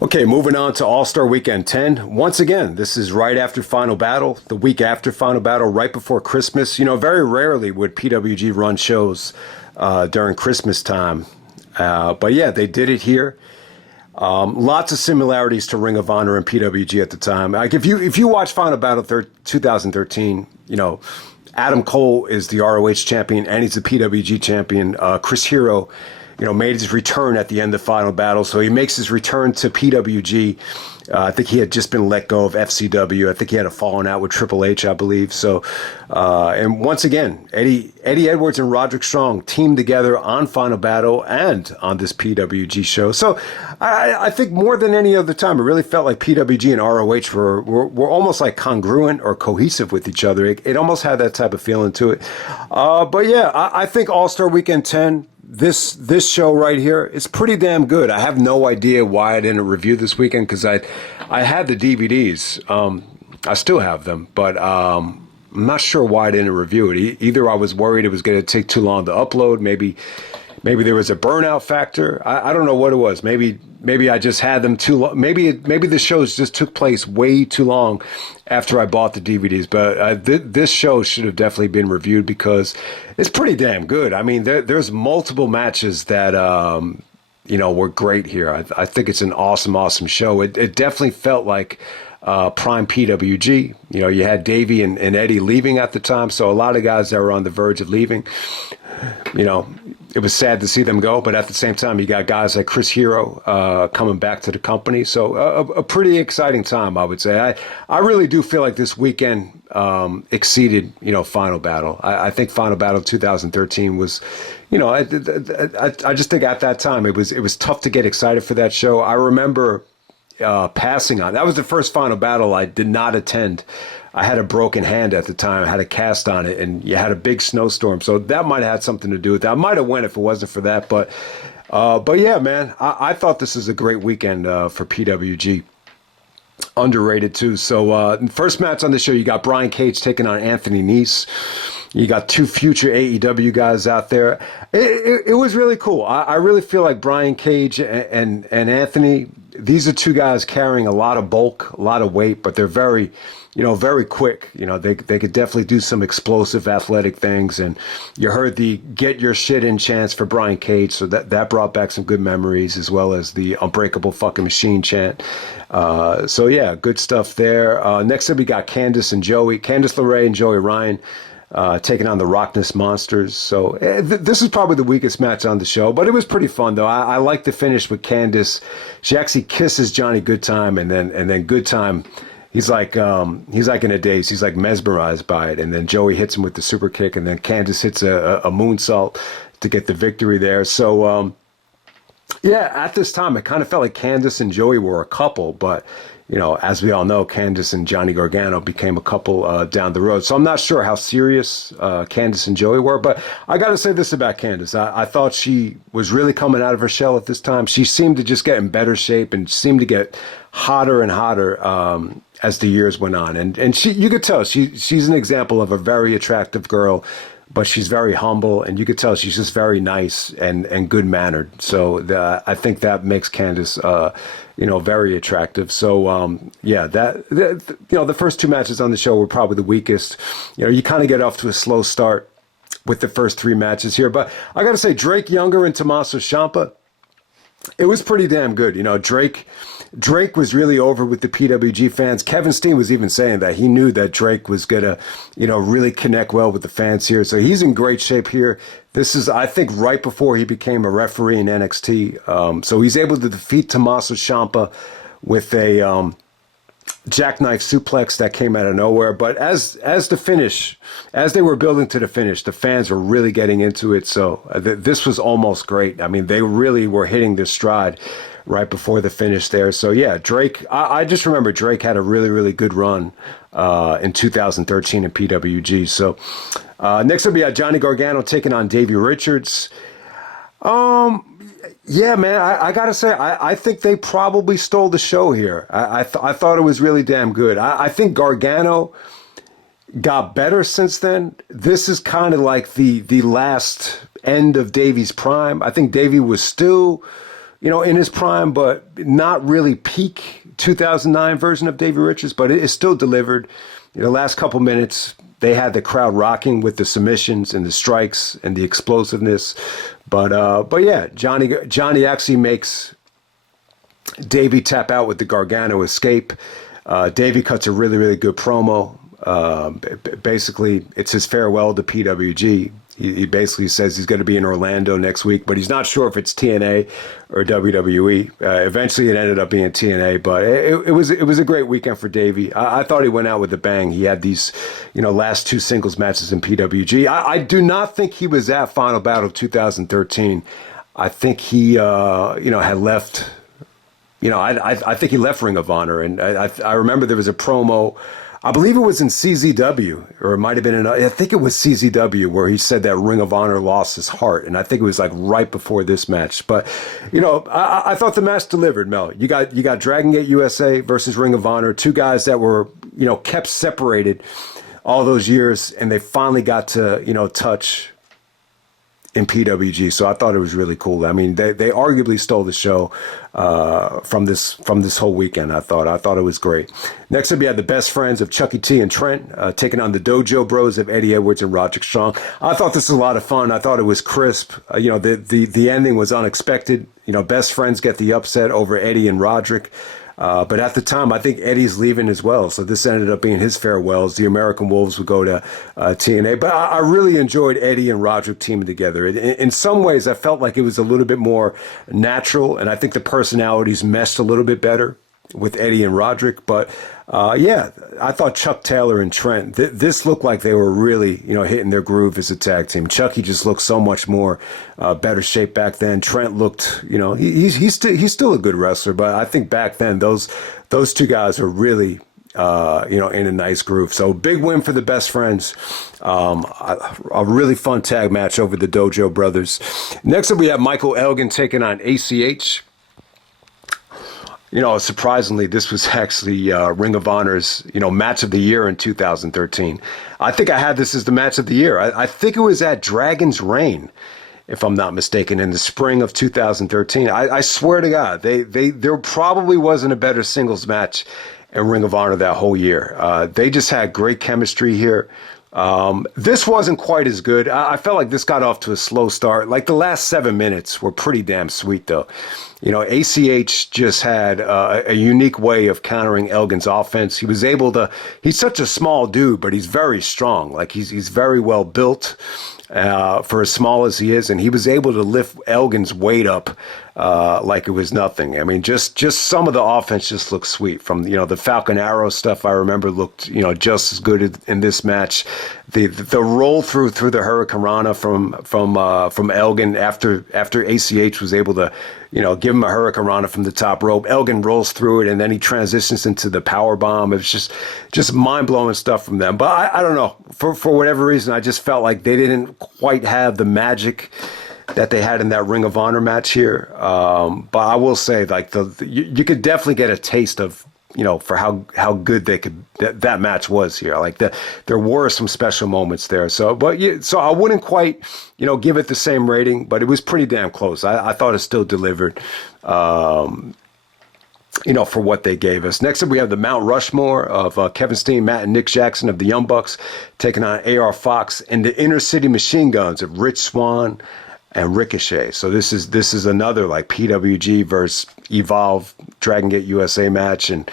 Okay, moving on to All Star Weekend 10. Once again, this is right after Final Battle, the week after Final Battle, right before Christmas. Very rarely would PWG run shows during Christmas time. But yeah, they did it here. Lots of similarities to Ring of Honor and PWG at the time. Like if you watch Final Battle 2013, Adam Cole is the ROH champion and he's the PWG champion. Chris Hero made his return at the end of the final battle. So he makes his return to PWG. I think he had just been let go of FCW. I think he had a falling out with Triple H, I believe. So, and once again, Eddie Edwards and Roderick Strong teamed together on Final Battle and on this PWG show. So, I think more than any other time, it really felt like PWG and ROH were almost like congruent or cohesive with each other. It almost had that type of feeling to it. But yeah, I think All Star Weekend 10. This show right here is pretty damn good. I have no idea why I didn't review this weekend because I had the DVDs. I still have them, but I'm not sure why I didn't review it. Either I was worried it was going to take too long to upload. Maybe there was a burnout factor. I don't know what it was. Maybe I just had them too long. Maybe the shows just took place way too long after I bought the DVDs. But this show should have definitely been reviewed because it's pretty damn good. I mean, there's multiple matches that were great here. I think it's an awesome show. It definitely felt like prime PWG. You had Davey and Eddie leaving at the time, so a lot of guys that were on the verge of leaving. It was sad to see them go, but at the same time, you got guys like Chris Hero coming back to the company. So a pretty exciting time, I would say. I really do feel like this weekend exceeded, Final Battle. I think Final Battle 2013 was, I just think at that time it was tough to get excited for that show. I remember passing on. That was the first Final Battle I did not attend. I had a broken hand at the time. I had a cast on it, and you had a big snowstorm. So that might have had something to do with that. I might have went if it wasn't for that. But yeah, man, I thought this was a great weekend for PWG. Underrated, too. So first match on the show, you got Brian Cage taking on Anthony Nese. You got two future AEW guys out there. It was really cool. I really feel like Brian Cage and Anthony, these are two guys carrying a lot of bulk, a lot of weight, but they're very quick. They could definitely do some explosive athletic things. And you heard the get your shit in chants for Brian Cage. So that brought back some good memories, as well as the unbreakable fucking machine chant. So yeah, good stuff there. Next up, we got Candice LeRae and Joey Ryan. Taking on the Rockness Monsters. So this is probably the weakest match on the show, but it was pretty fun though. I like the finish with Candice. She actually kisses Johnny Goodtime, and then Goodtime, he's like in a daze. He's like mesmerized by it, and then Joey hits him with the super kick, and then Candice hits a moonsault to get the victory there. So yeah, at this time it kind of felt like Candice and Joey were a couple, but as we all know, Candice and Johnny Gargano became a couple down the road. So I'm not sure how serious Candice and Joey were, but I got to say this about Candice. I thought she was really coming out of her shell at this time. She seemed to just get in better shape and seemed to get hotter and hotter as the years went on. And you could tell she's an example of a very attractive girl, but she's very humble, and you could tell she's just very nice and good-mannered. So I think that makes Candice, very attractive. So, yeah, the first two matches on the show were probably the weakest. You kind of get off to a slow start with the first three matches here. But I got to say, Drake Younger and Tommaso Ciampa, it was pretty damn good. Drake was really over with the PWG fans. Kevin Steen was even saying that he knew that Drake was going to, really connect well with the fans here. So he's in great shape here. This is, I think, right before he became a referee in NXT. So he's able to defeat Tommaso Ciampa with a jackknife suplex that came out of nowhere. But as they were building to the finish, the fans were really getting into it. So this was almost great. I mean, they really were hitting their stride right before the finish there. So yeah, Drake, I just remember Drake had a really, really good run in 2013 in PWG. So next up, we got Johnny Gargano taking on Davey Richards. Yeah, man, I got to say, I think they probably stole the show here. I thought it was really damn good. I think Gargano got better since then. This is kind of like the last end of Davey's prime. I think Davey was still, in his prime, but not really peak 2009 version of Davey Richards, but it is still delivered. The last couple minutes, they had the crowd rocking with the submissions and the strikes and the explosiveness. But yeah, Johnny actually makes Davey tap out with the Gargano escape. Davey cuts a really, really good promo. Basically, it's his farewell to PWG. He basically says he's going to be in Orlando next week, but he's not sure if it's TNA or WWE. Eventually, it ended up being TNA, but it was a great weekend for Davey. I thought he went out with a bang. He had these, last two singles matches in PWG. I do not think he was at Final Battle 2013. I think he, had left. I think he left Ring of Honor, and I remember there was a promo. I believe it was in CZW, or it might have been I think it was CZW, where he said that Ring of Honor lost his heart, and I think it was like right before this match. But I thought the match delivered. Mel, you got Dragon Gate USA versus Ring of Honor, two guys that were kept separated all those years, and they finally got to touch in PWG. So I thought it was really cool. I mean, they arguably stole the show from this whole weekend. I thought it was great. Next up, we had the best friends of Chucky T and Trent taking on the Dojo Bros of Eddie Edwards and Roderick Strong. I thought this was a lot of fun. I thought it was crisp. The ending was unexpected. Best friends get the upset over Eddie and Roderick. But at the time, I think Eddie's leaving as well. So this ended up being his farewells. The American Wolves would go to TNA. But I really enjoyed Eddie and Roderick teaming together. In some ways, I felt like it was a little bit more natural. And I think the personalities meshed a little bit better with Eddie and Roderick. But I thought Chuck Taylor and Trent, this looked like they were really, hitting their groove as a tag team. Chucky just looked so much more better shape back then. Trent looked, he's still a good wrestler, but I think back then those two guys were really, in a nice groove. So big win for the best friends. A really fun tag match over the Dojo Brothers. Next up, we have Michael Elgin taking on ACH. Surprisingly, this was actually Ring of Honor's, match of the year in 2013. I think I had this as the match of the year. I think it was at Dragon's Reign, if I'm not mistaken, in the spring of 2013. I swear to God, there probably wasn't a better singles match in Ring of Honor that whole year. They just had great chemistry here. This wasn't quite as good. I felt like this got off to a slow start. Like the last 7 minutes were pretty damn sweet, though. ACH just had a unique way of countering Elgin's offense. He was able to. He's such a small dude, but he's very strong. Like he's very well built for as small as he is, and he was able to lift Elgin's weight up like it was nothing. I mean, just some of the offense just looked sweet. From the Falcon Arrow stuff, I remember looked just as good in this match. The roll through the Hurricane Rana from Elgin after ACH was able to give him a Hurricane Rana from the top rope. Elgin rolls through it, and then he transitions into the power bomb. It was just mind blowing stuff from them. But I don't know, for whatever reason, I just felt like they didn't quite have the magic that they had in that Ring of Honor match here. But I will say, like you could definitely get a taste of for how good that match was here. Like there were some special moments there. So I wouldn't quite give it the same rating, but it was pretty damn close. I thought it still delivered. For what they gave us. Next up, we have the Mount Rushmore of Kevin Steen, Matt, and Nick Jackson of the Young Bucks taking on AR Fox and the Inner City Machine Guns of Rich Swann and Ricochet. So this is another like PWG versus Evolve Dragon Gate USA match, and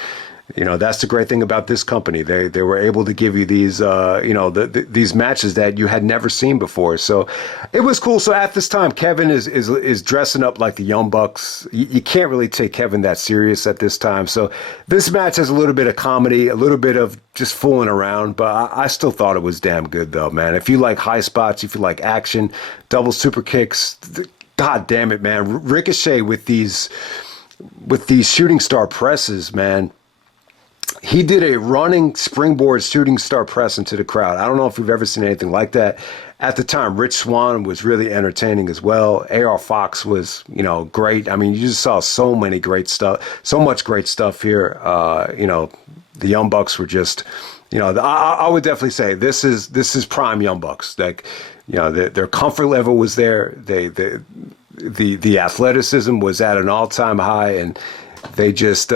that's the great thing about this company. They were able to give you these these matches that you had never seen before. So it was cool. So at this time, Kevin is dressing up like the Young Bucks. You can't really take Kevin that serious at this time. So this match has a little bit of comedy, a little bit of just fooling around, but I still thought it was damn good though, man. If you like high spots, if you like action, double super kicks, god damn it, man. Ricochet with these shooting star presses, man. He did a running springboard shooting star press into the crowd. I don't know if we've ever seen anything like that. At the time, Rich Swann was really entertaining as well. AR Fox was, great. I mean, you just saw so much great stuff here. The Young Bucks were just, I would definitely say this is prime Young Bucks. Like, their comfort level was there. The athleticism was at an all-time high, and they just.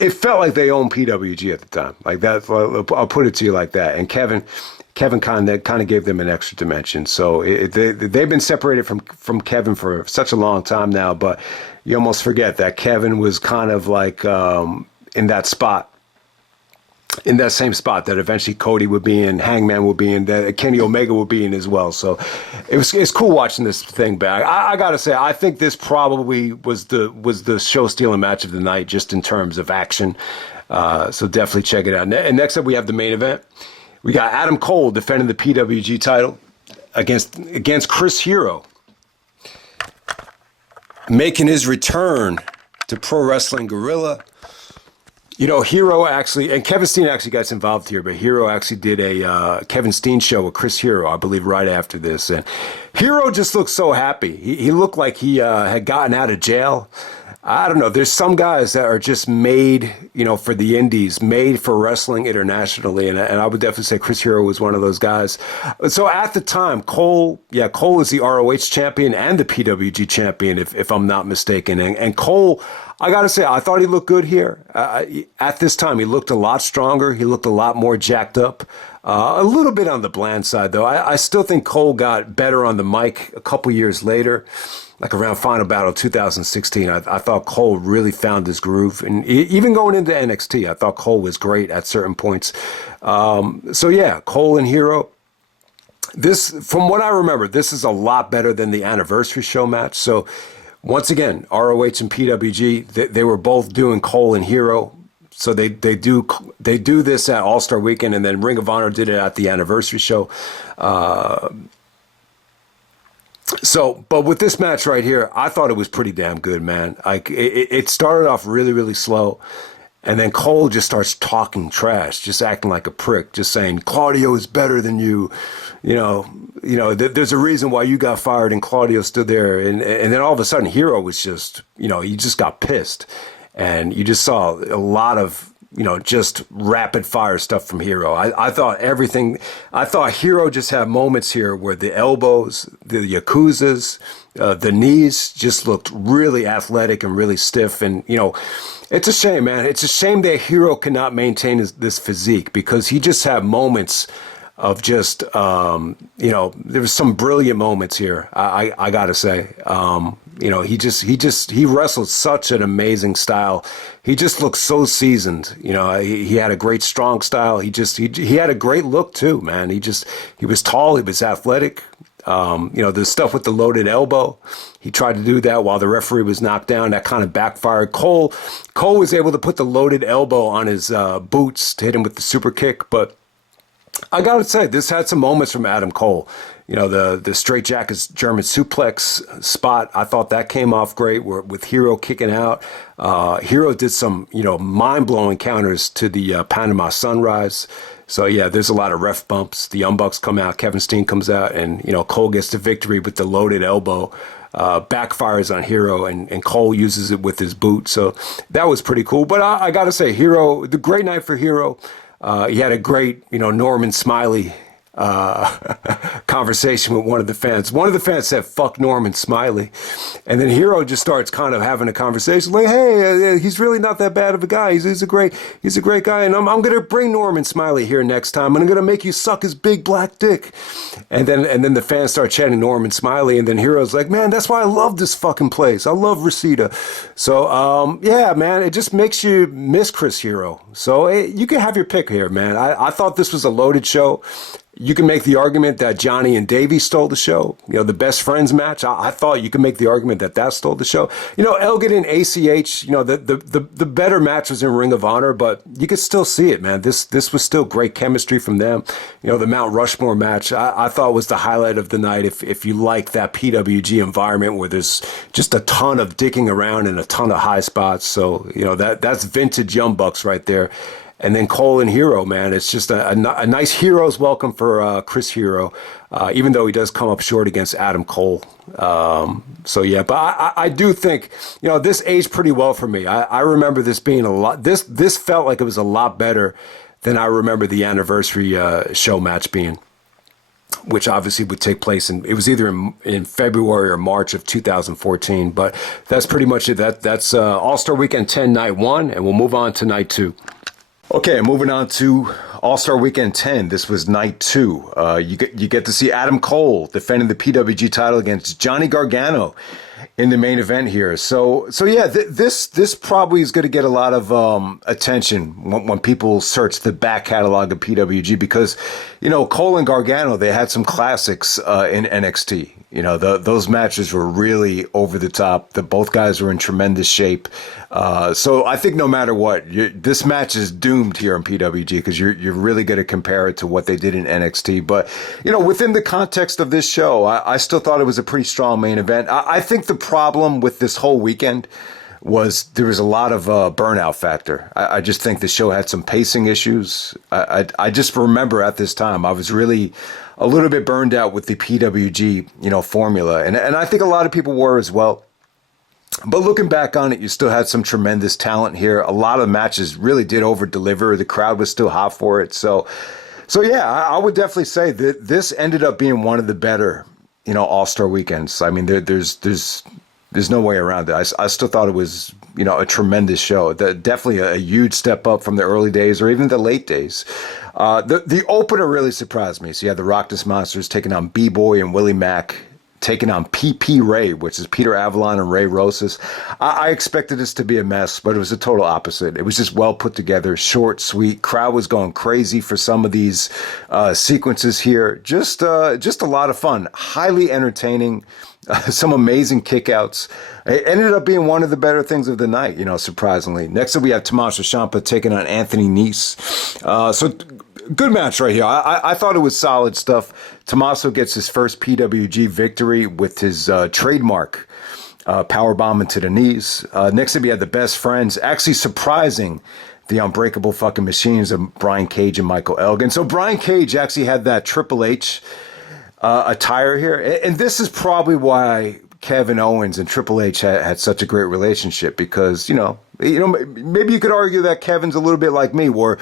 It felt like they owned PWG at the time. Like that, I'll put it to you like that. And Kevin kind of gave them an extra dimension. So they've been separated from Kevin for such a long time now, but you almost forget that Kevin was kind of like in that spot in that same spot that eventually Cody would be in, Hangman would be in, that Kenny Omega would be in as well. So it's cool watching this thing back. I gotta say, I think this probably was the show stealing match of the night, just in terms of action. So definitely check it out. And next up, we have the main event. We got Adam Cole defending the PWG title against Chris Hero, making his return to Pro Wrestling Guerrilla. You know, Hero actually, and Kevin Steen actually got involved here, but Hero actually did a Kevin Steen show with Chris Hero, I believe, right after this. And Hero just looked so happy. He looked like he had gotten out of jail. I don't know. There's some guys that are just made, you know, for the indies, made for wrestling internationally. And I would definitely say Chris Hero was one of those guys. So at the time, Cole is the ROH champion and the PWG champion, if I'm not mistaken. And Cole, I got to say, I thought he looked good here. At this time, he looked a lot stronger. He looked a lot more jacked up. A little bit on the bland side, though. I still think Cole got better on the mic a couple years later, like around Final Battle 2016. I thought Cole really found his groove. And even going into NXT, I thought Cole was great at certain points. So, yeah, Cole and Hero. This, from what I remember, this is a lot better than the anniversary show match. So, once again, ROH and PWG, they were both doing Cole and Hero. So they do this at All Star Weekend, and then Ring of Honor did it at the anniversary show. But with this match right here, I thought it was pretty damn good, man. Like it started off really, really slow, and then Cole just starts talking trash, just acting like a prick, just saying Claudio is better than you. You know, there's a reason why you got fired, and Claudio stood there, and then all of a sudden, Hero was just, you know, he just got pissed. And you just saw a lot of, you know, just rapid fire stuff from Hero. I thought Hero just had moments here where the elbows, the Yakuzas, the knees just looked really athletic and really stiff. And, you know, it's a shame, man. It's a shame that Hero cannot maintain this physique, because he just had moments of just, you know, there was some brilliant moments here. I gotta say, you know, he wrestled such an amazing style. He just looked so seasoned. You know, he had a great strong style. He had a great look too, man. He was tall. He was athletic. You know, the stuff with the loaded elbow, he tried to do that while the referee was knocked down. That kind of backfired. Cole was able to put the loaded elbow on his boots to hit him with the super kick, but I gotta say, this had some moments from Adam Cole. You know, the straightjacket German suplex spot, I thought that came off great with Hero kicking out. Hero did some, you know, mind-blowing counters to the Panama Sunrise. So, yeah, there's a lot of ref bumps. The Young Bucks come out, Kevin Steen comes out, and, you know, Cole gets the victory with the loaded elbow. Backfires on Hero, and Cole uses it with his boot. So that was pretty cool. But I got to say, Hero, the great night for Hero. He had a great, you know, Norman Smiley conversation with one of the fans. One of the fans said, "Fuck Norman Smiley," and then Hero just starts kind of having a conversation like, "Hey, he's really not that bad of a guy. He's a great guy, and I'm gonna bring Norman Smiley here next time, and I'm gonna make you suck his big black dick." And then the fans start chanting Norman Smiley, and then Hero's like, "Man, that's why I love this fucking place. I love Reseda." So yeah, man, it just makes you miss Chris Hero. So you can have your pick here, man. I thought this was a loaded show. You can make the argument that Johnny and Davey stole the show. You know, the best friends match. I thought you could make the argument that stole the show. You know, Elgin and ACH. You know, the better match was in Ring of Honor, but you could still see it, man. This was still great chemistry from them. You know, the Mount Rushmore match I thought was the highlight of the night. If you like that PWG environment where there's just a ton of dicking around and a ton of high spots. So you know that's vintage Young Bucks right there. And then Cole and Hero, man, it's just a nice hero's welcome for Chris Hero, even though he does come up short against Adam Cole. So, yeah, but I do think, you know, this aged pretty well for me. I remember this being a lot. This felt like it was a lot better than I remember the anniversary show match being, which obviously would take place it was either in February or March of 2014. But that's pretty much it. That's All-Star Weekend 10, Night 1, and we'll move on to Night 2. Okay, moving on to All-Star Weekend 10. This was Night 2. You get to see Adam Cole defending the PWG title against Johnny Gargano. in the main event here. So yeah, this probably is going to get a lot of attention when people search the back catalog of PWG because, Cole and Gargano, they had some classics in NXT. Those matches were really over the top. Both guys were in tremendous shape. So I think no matter what, this match is doomed here in PWG because you're really going to compare it to what they did in NXT. But, within the context of this show, I still thought it was a pretty strong main event. I think the problem with this whole weekend was there was a lot of burnout factor. I just think the show had some pacing issues. I just remember at this time, I was really a little bit burned out with the PWG, formula. And I think a lot of people were as well. But looking back on it, you still had some tremendous talent here. A lot of matches really did over-deliver. The crowd was still hot for it. So yeah, I would definitely say that this ended up being one of the better, All-Star weekends. I mean, there's no way around it. I still thought it was, a tremendous show. Definitely a huge step up from the early days or even the late days. The opener really surprised me. So you had the Rockness Monsters taking on B-Boy and Willie Mack, taking on PP Ray, which is Peter Avalon and Ray Rosas. I expected this to be a mess, but it was a total opposite. It was just well put together, short, sweet. Crowd was going crazy for some of these sequences here. Just a lot of fun. Highly entertaining. Some amazing kickouts. It ended up being one of the better things of the night, surprisingly. Next up, we have Tommaso Ciampa taking on Anthony Nese. So good match right here. I thought it was solid stuff. Tommaso gets his first PWG victory with his trademark powerbomb into the knees. Next up, we had the Best Friends, actually surprising the unbreakable fucking machines of Brian Cage and Michael Elgin. So Brian Cage actually had that Triple H attire here. And this is probably why Kevin Owens and Triple H had such a great relationship because, maybe you could argue that Kevin's a little bit like me where,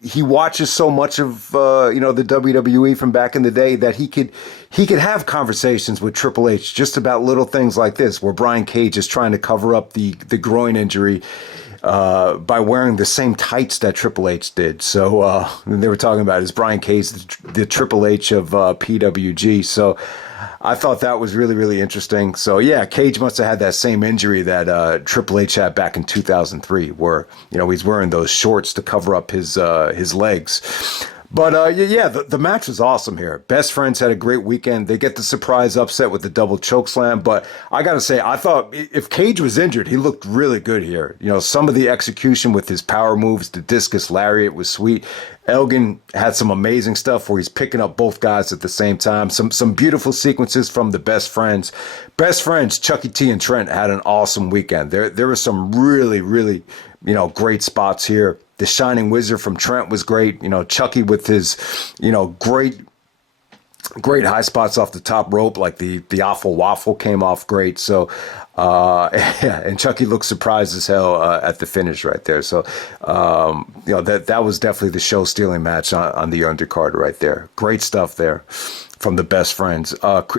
he watches so much of, the WWE from back in the day that he could have conversations with Triple H just about little things like this where Brian Cage is trying to cover up the groin injury by wearing the same tights that Triple H did. So they were talking about is Brian Cage the Triple H of PWG. So I thought that was really, really interesting. So yeah, Cage must have had that same injury that Triple H had back in 2003 where, he's wearing those shorts to cover up his legs. But yeah, the match was awesome here. Best Friends had a great weekend. They get the surprise upset with the double chokeslam. But I got to say, I thought if Cage was injured, he looked really good here. Some of the execution with his power moves, the discus lariat was sweet. Elgin had some amazing stuff where he's picking up both guys at the same time. Some beautiful sequences from the Best Friends. Best Friends, Chucky T and Trent had an awesome weekend. There were some really, really, great spots here. The Shining Wizard from Trent was great. Chucky with his, great high spots off the top rope, like the awful waffle came off great. So, yeah, and Chucky looked surprised as hell at the finish right there. So, that was definitely the show stealing match on the undercard right there. Great stuff there from the Best Friends.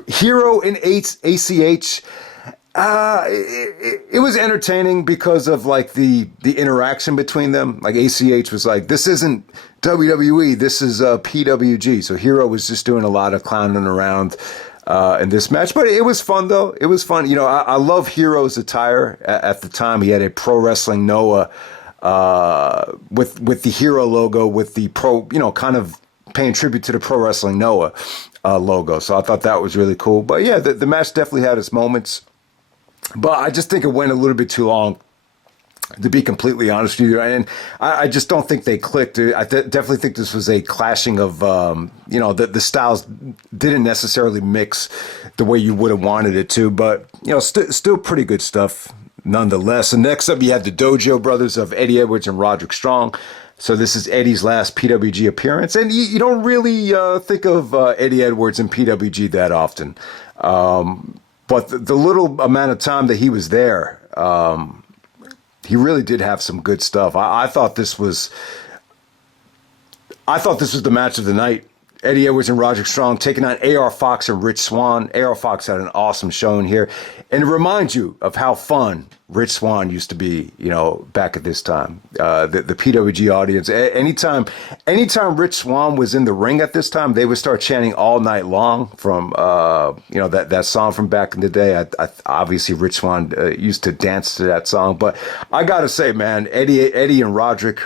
Hero and ACH. It was entertaining because of like the interaction between them. Like ACH was like, this isn't WWE, this is PWG. So Hero was just doing a lot of clowning around in this match, but it was fun though. It was fun. I love Hero's attire. At the time, he had a Pro Wrestling Noah with the Hero logo, with the pro, kind of paying tribute to the Pro Wrestling Noah logo. So I thought that was really cool. But yeah, the match definitely had its moments. But I just think it went a little bit too long, to be completely honest with you. And I just don't think they clicked. I definitely think this was a clashing of, the styles didn't necessarily mix the way you would have wanted it to. But, still pretty good stuff nonetheless. And next up, you had the Dojo Brothers of Eddie Edwards and Roderick Strong. So this is Eddie's last PWG appearance. And you don't really think of Eddie Edwards and PWG that often. But the little amount of time that he was there, he really did have some good stuff. I thought this was the match of the night. Eddie Edwards and Roderick Strong taking on AR Fox and Rich Swann. AR Fox had an awesome showing here. And it reminds you of how fun Rich Swann used to be, back at this time. The PWG audience, anytime Rich Swann was in the ring at this time, they would start chanting all night long from, that song from back in the day. Obviously, Rich Swann used to dance to that song. But I got to say, man, Eddie and Roderick,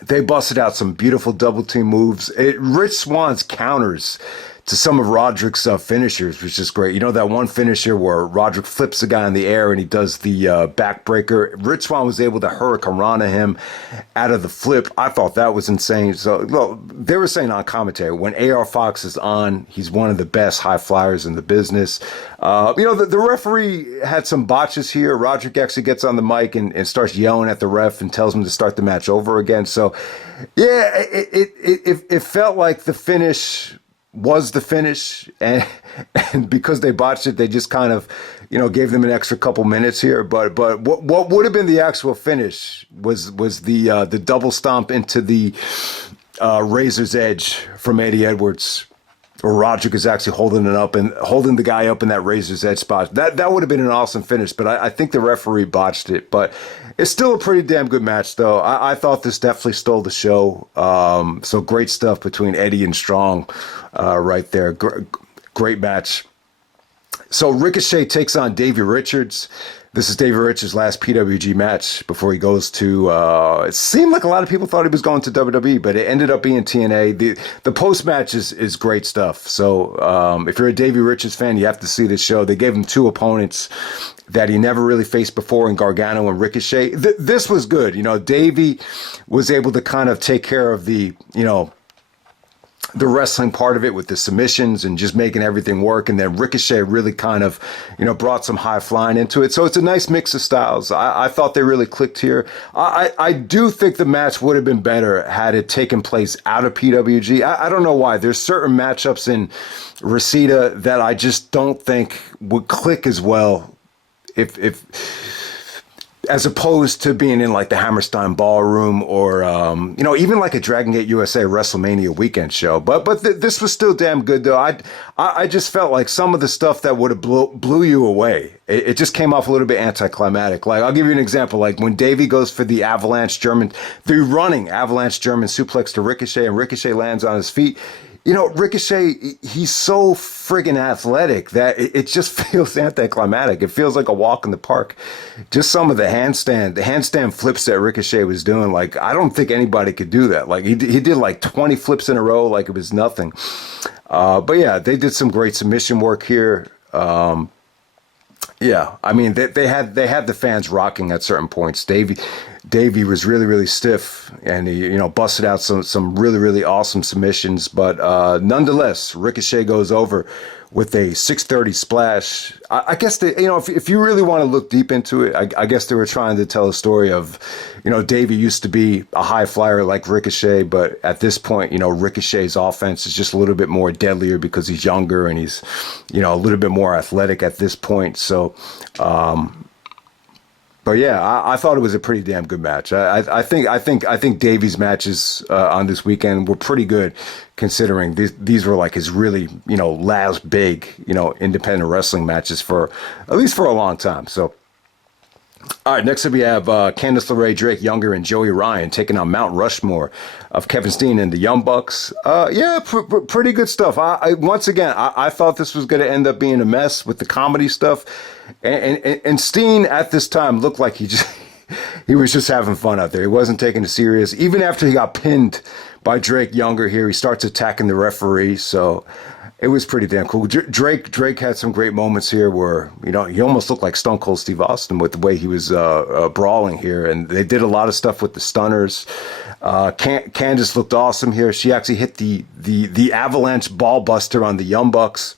they busted out some beautiful double team moves. Rich Swann's counters to some of Roderick's finishers was just great. That one finisher where Roderick flips the guy in the air and he does the backbreaker. Rich Swann was able to hurricanrana him out of the flip. I thought that was insane. So, look, they were saying on commentary, when AR Fox is on, he's one of the best high flyers in the business. The referee had some botches here. Roderick actually gets on the mic and starts yelling at the ref and tells him to start the match over again. So, yeah, it felt like the finish was the finish, and because they botched it, they just kind of, gave them an extra couple minutes here. But what would have been the actual finish was the double stomp into the Razor's Edge from Eddie Edwards, or Roderick is actually holding the guy up in that Razor's Edge spot. That would have been an awesome finish, but I think the referee botched it. But it's still a pretty damn good match, though. I thought this definitely stole the show. So great stuff between Eddie and Strong right there. Great match. So Ricochet takes on Davey Richards. This is Davey Richards' last PWG match before he goes to, it seemed like a lot of people thought he was going to WWE, but it ended up being TNA. The post-match is great stuff. So if you're a Davey Richards fan, you have to see this show. They gave him two opponents that he never really faced before in Gargano and Ricochet. This was good. Davey was able to kind of take care of the wrestling part of it with the submissions and just making everything work. And then Ricochet really kind of, brought some high flying into it. So it's a nice mix of styles. I thought they really clicked here. I do think the match would have been better had it taken place out of PWG. I don't know why. There's certain matchups in Reseda that I just don't think would click as well if as opposed to being in like the Hammerstein Ballroom or, even like a Dragon Gate USA WrestleMania weekend show. But this was still damn good, though. I just felt like some of the stuff that would have blew you away, it just came off a little bit anticlimactic. Like, I'll give you an example. Like when Davey goes for the running avalanche German suplex to Ricochet, and Ricochet lands on his feet. Ricochet, he's so friggin' athletic that it just feels anticlimactic. It feels like a walk in the park. Just some of the handstand flips that Ricochet was doing, like, I don't think anybody could do that. Like, he did like 20 flips in a row like it was nothing. But yeah, they did some great submission work here. Yeah, I mean, they had the fans rocking at certain points. Davey was really, really stiff, and he, busted out some really, really awesome submissions. But nonetheless, Ricochet goes over with a 630 splash. I guess they, if you really want to look deep into it, I guess they were trying to tell a story of, Davey used to be a high flyer like Ricochet, but at this point, Ricochet's offense is just a little bit more deadlier because he's younger and he's, a little bit more athletic at this point. So, but yeah, I thought it was a pretty damn good match. I think Davey's matches on this weekend were pretty good, considering these were like his really last big independent wrestling matches for at least for a long time. So, all right, next up we have Candice LeRae, Drake Younger, and Joey Ryan taking on Mount Rushmore of Kevin Steen and the Young Bucks. Yeah, pretty good stuff. Once again, I thought this was going to end up being a mess with the comedy stuff. And Steen at this time looked like he was just having fun out there. He wasn't taking it serious. Even after he got pinned by Drake Younger here, he starts attacking the referee. So it was pretty damn cool. Drake had some great moments here where, he almost looked like Stone Cold Steve Austin with the way he was brawling here. And they did a lot of stuff with the stunners. Candice looked awesome here. She actually hit the avalanche ball buster on the Young Bucks.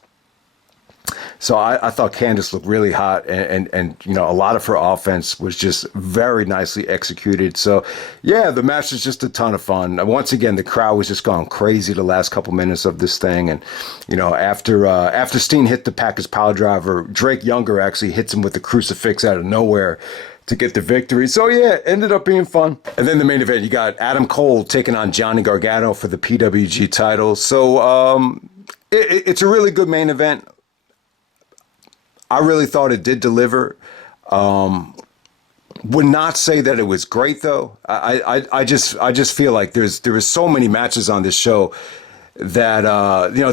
So I thought Candice looked really hot, and a lot of her offense was just very nicely executed. So yeah, the match was just a ton of fun. Once again, the crowd was just going crazy the last couple minutes of this thing, and after Steen hit the package power driver, Drake Younger actually hits him with the crucifix out of nowhere to get the victory. So yeah, it ended up being fun. And then the main event, you got Adam Cole taking on Johnny Gargano for the PWG title. So it's a really good main event. I really thought it did deliver. Would not say that it was great though. I just feel like there was so many matches on this show that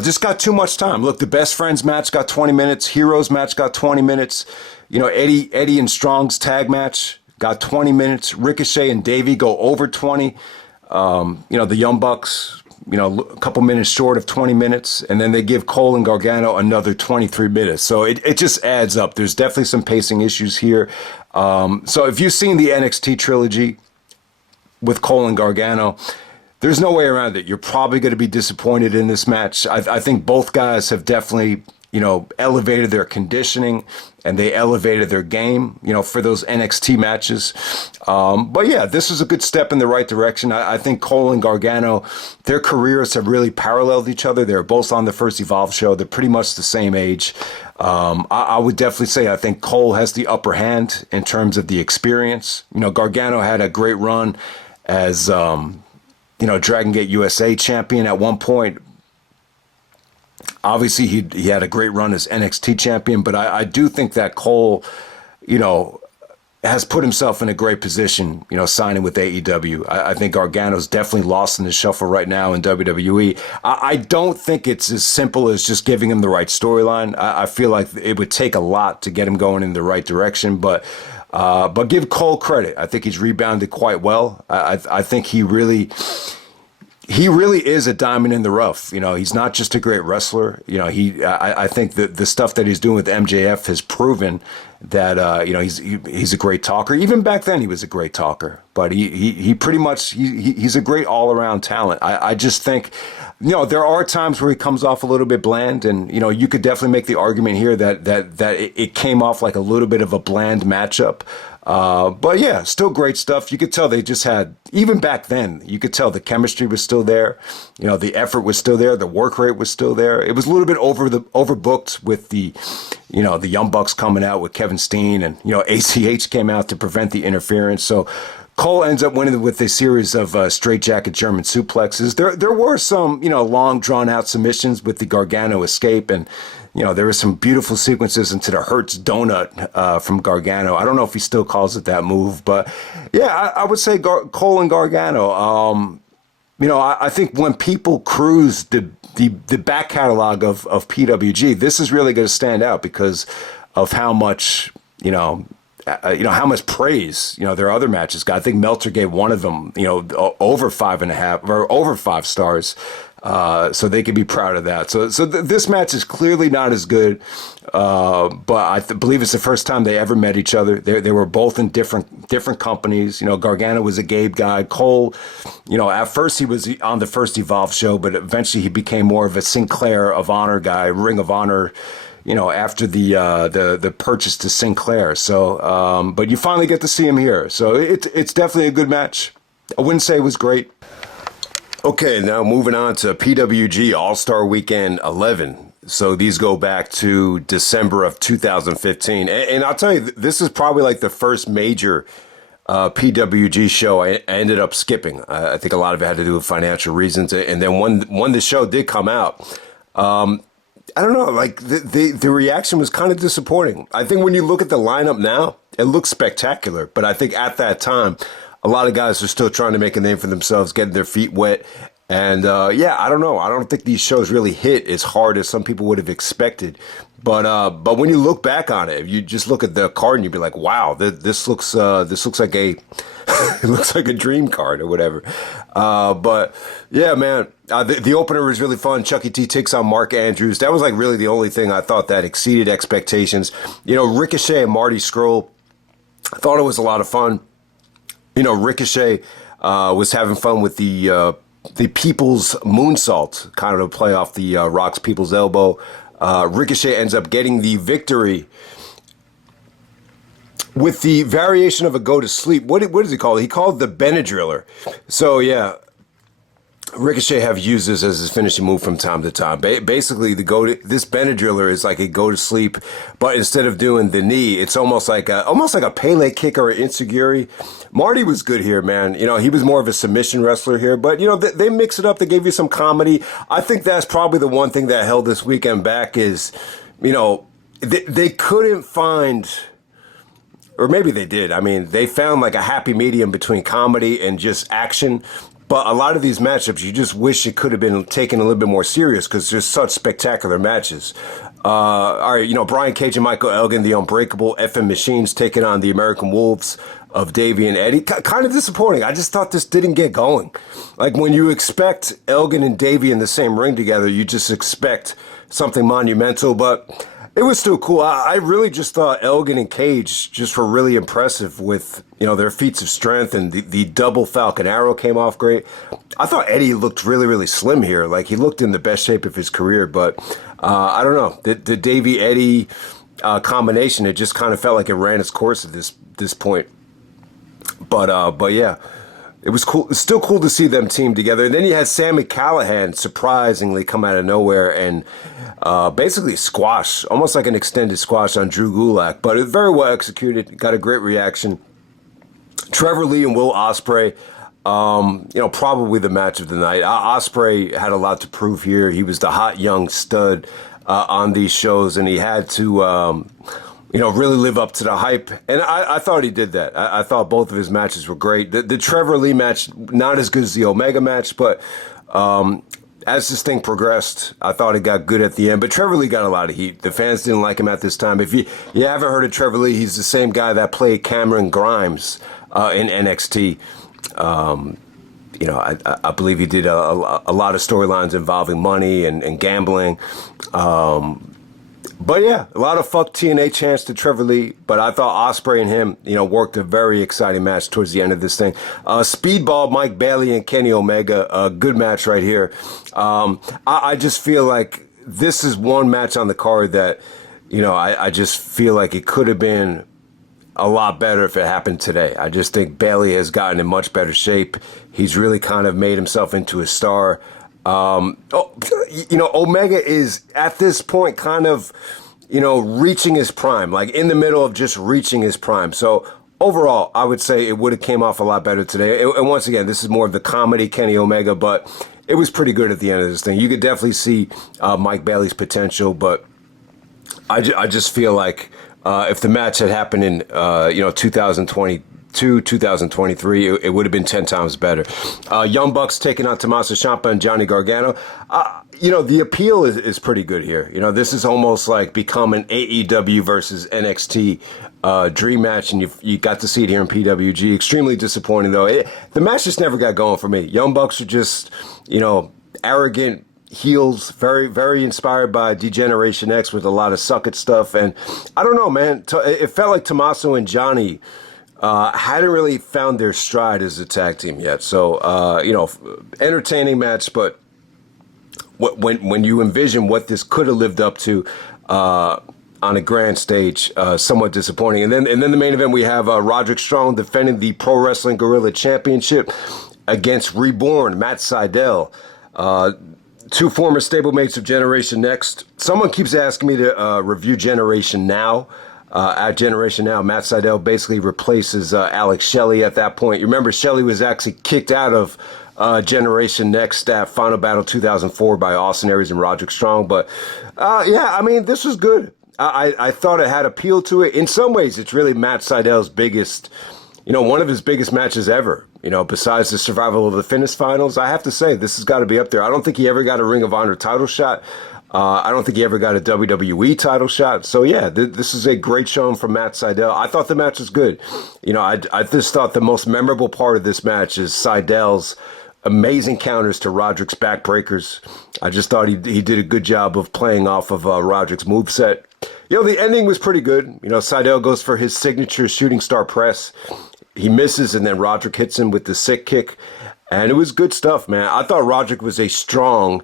just got too much time. Look, the Best Friends match got 20 minutes. Heroes match got 20 minutes. Eddie and Strong's tag match got 20 minutes. Ricochet and Davey go over 20. The Young Bucks, a couple minutes short of 20 minutes, and then they give Cole and Gargano another 23 minutes. So it just adds up. There's definitely some pacing issues here. So if you've seen the NXT trilogy with Cole and Gargano, there's no way around it. You're probably going to be disappointed in this match. I think both guys have definitely, elevated their conditioning and they elevated their game, for those NXT matches. But yeah, this is a good step in the right direction. I think Cole and Gargano, their careers have really paralleled each other. They're both on the first Evolve show. They're pretty much the same age. I would definitely say I think Cole has the upper hand in terms of the experience. Gargano had a great run as, Dragon Gate USA champion at one point. Obviously, he had a great run as NXT champion, but I do think that Cole, has put himself in a great position, signing with AEW. I think Gargano's definitely lost in the shuffle right now in WWE. I don't think it's as simple as just giving him the right storyline. I feel like it would take a lot to get him going in the right direction, but give Cole credit. I think he's rebounded quite well. I think he really is a diamond in the rough. He's not just a great wrestler. I think that the stuff that he's doing with MJF has proven that, he's a great talker. Even back then he was a great talker, but he pretty much, he's a great all around talent. I just think, there are times where he comes off a little bit bland, and, you could definitely make the argument here that it came off like a little bit of a bland matchup. But yeah, still great stuff. You could tell they just had, even back then, you could tell the chemistry was still there. The effort was still there. The work rate was still there. It was a little bit overbooked with the Young Bucks coming out with Kevin Steen, and, ACH came out to prevent the interference. So Cole ends up winning with a series of straightjacket German suplexes. There were some, long drawn out submissions with the Gargano escape, and there were some beautiful sequences into the Hertz donut from Gargano. I don't know if he still calls it that move, but yeah, I would say Cole and Gargano. I think when people cruise the back catalog of PWG, this is really going to stand out because of how much, how much praise, their other matches got. I think Meltzer gave one of them, over 5.5 or over 5 stars. So they can be proud of that. So this match is clearly not as good, but I believe it's the first time they ever met each other. They were both in different companies. Gargano was a Gabe guy. Cole, at first he was on the first Evolve show, but eventually he became more of a Sinclair of Honor guy, Ring of Honor, after the purchase to Sinclair. So, but you finally get to see him here. So it's definitely a good match. I wouldn't say it was great. Okay, now moving on to PWG All Star Weekend 11. So these go back to December of 2015. And I'll tell you, this is probably like the first major PWG show I ended up skipping. I think a lot of it had to do with financial reasons. And then when the show did come out, I don't know, like the reaction was kind of disappointing. I think when you look at the lineup now, it looks spectacular. But I think at that time, a lot of guys are still trying to make a name for themselves, getting their feet wet. And I don't know. I don't think these shows really hit as hard as some people would have expected. But when you look back on it, if you just look at the card and you'd be like, wow, this looks like a it looks like a dream card or whatever. But yeah, man, the opener was really fun. Chucky T takes on Mark Andrews. That was like really the only thing I thought that exceeded expectations. Ricochet and Marty Scurll, I thought it was a lot of fun. Ricochet was having fun with the People's Moonsault, kind of a play off the Rock's People's Elbow. Ricochet ends up getting the victory with the variation of a go to sleep. What does he call it? He called it the Benadryller. So yeah, Ricochet have used this as his finishing move from time to time. Basically, this Benadryller is like a go to sleep, but instead of doing the knee, it's almost like a Pele kick or an Insuguri. Marty was good here, man. You know, he was more of a submission wrestler here, but you know they mix it up. They gave you some comedy. I think that's probably the one thing that held this weekend back is, you know, they couldn't find. Or maybe they did. I mean, they found like a happy medium between comedy and just action. But a lot of these matchups, you just wish it could have been taken a little bit more serious because there's such spectacular matches. All right, you know, Brian Cage and Michael Elgin, the Unbreakable FM Machines, taking on the American Wolves of Davey and Eddie. Kind of disappointing. I just thought this didn't get going. Like when you expect Elgin and Davey in the same ring together, you just expect something monumental. But it was still cool. I really just thought Elgin and Cage just were really impressive with, you know, their feats of strength, and the double Falcon Arrow came off great. I thought Eddie looked really, really slim here. Like he looked in the best shape of his career, but I don't know. The Davey-Eddie combination, it just kind of felt like it ran its course at this point. But yeah. It was cool. It's still cool to see them team together. And then you had Sami Callihan surprisingly come out of nowhere and basically squash, almost like an extended squash on Drew Gulak. But it was very well executed. Got a great reaction. Trevor Lee and Will Ospreay, you know, probably the match of the night. Ospreay had a lot to prove here. He was the hot young stud on these shows, and he had to you know, really live up to the hype. And I thought he did that. I thought both of his matches were great. The Trevor Lee match, not as good as the Omega match, but as this thing progressed, I thought it got good at the end. But Trevor Lee got a lot of heat. The fans didn't like him at this time. If you haven't heard of Trevor Lee, he's the same guy that played Cameron Grimes in NXT. You know, I believe he did a lot of storylines involving money and gambling. But yeah, a lot of fuck TNA chants to Trevor Lee, but I thought Ospreay and him, you know, worked a very exciting match towards the end of this thing. Speedball, Mike Bailey and Kenny Omega, a good match right here. I just feel like this is one match on the card that, you know, I just feel like it could have been a lot better if it happened today. I just think Bailey has gotten in much better shape. He's really kind of made himself into a star. You know, Omega is at this point kind of, you know, reaching his prime, like in the middle of just reaching his prime. So overall, I would say it would have came off a lot better today. And once again, this is more of the comedy Kenny Omega, but it was pretty good at the end of this thing. You could definitely see Mike Bailey's potential, but I just feel like if the match had happened in, you know, 2022, 2023, it would have been 10 times better. Young Bucks taking on Tommaso Ciampa and Johnny Gargano. You know, the appeal is pretty good here. You know, this is almost like become an AEW versus NXT dream match, and you got to see it here in PWG. Extremely disappointing, though. The match just never got going for me. Young Bucks are just, you know, arrogant heels, very, very inspired by D-Generation X with a lot of suck it stuff. And I don't know, man. It felt like Tommaso and Johnny hadn't really found their stride as a tag team yet. So, you know, entertaining match, but when you envision what this could have lived up to on a grand stage, somewhat disappointing. And then the main event, we have Roderick Strong defending the Pro Wrestling Guerrilla Championship against Reborn, Matt Sydal. Two former stablemates of Generation Next. Someone keeps asking me to review Generation Now. At Generation Now, Matt Sydal basically replaces Alex Shelley at that point. You remember Shelley was actually kicked out of Generation Next at Final Battle 2004 by Austin Aries and Roderick Strong. But yeah, I mean, this was good. I thought it had appeal to it. In some ways, it's really Matt Sydal's biggest, you know, one of his biggest matches ever. You know, besides the Survival of the Fittest finals, I have to say, this has got to be up there. I don't think he ever got a Ring of Honor title shot. I don't think he ever got a WWE title shot. So, yeah, this is a great showing from Matt Sydal. I thought the match was good. You know, I just thought the most memorable part of this match is Sydal's amazing counters to Roderick's backbreakers. I just thought he did a good job of playing off of Roderick's moveset. You know, the ending was pretty good. You know, Sydal goes for his signature shooting star press. He misses, and then Roderick hits him with the sick kick. And it was good stuff, man. I thought Roderick was a strong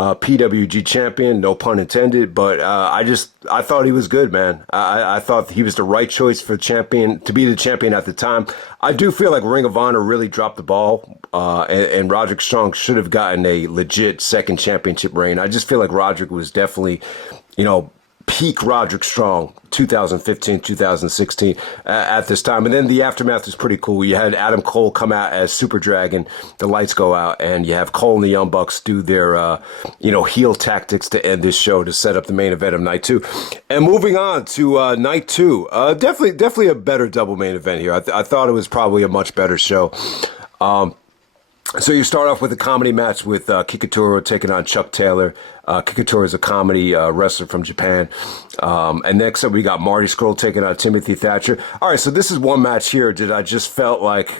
PWG champion, no pun intended, but I thought he was good, man. I thought he was the right choice for champion to be the champion at the time. I do feel like Ring of Honor really dropped the ball, and Roderick Strong should have gotten a legit second championship reign. I just feel like Roderick was definitely, peak Roderick Strong, 2015, 2016 at this time. And then the aftermath was pretty cool. You had Adam Cole come out as Super Dragon, the lights go out, and you have Cole and the Young Bucks do their, heel tactics to end this show to set up the main event of night 2. And moving on to night 2, definitely a better double main event here. I thought it was probably a much better show. So you start off with a comedy match with Kikutaro taking on Chuck Taylor. Kikutaro is a comedy wrestler from Japan. And next up, we got Marty Scurll taking on Timothy Thatcher. All right, so this is one match here that I just felt like...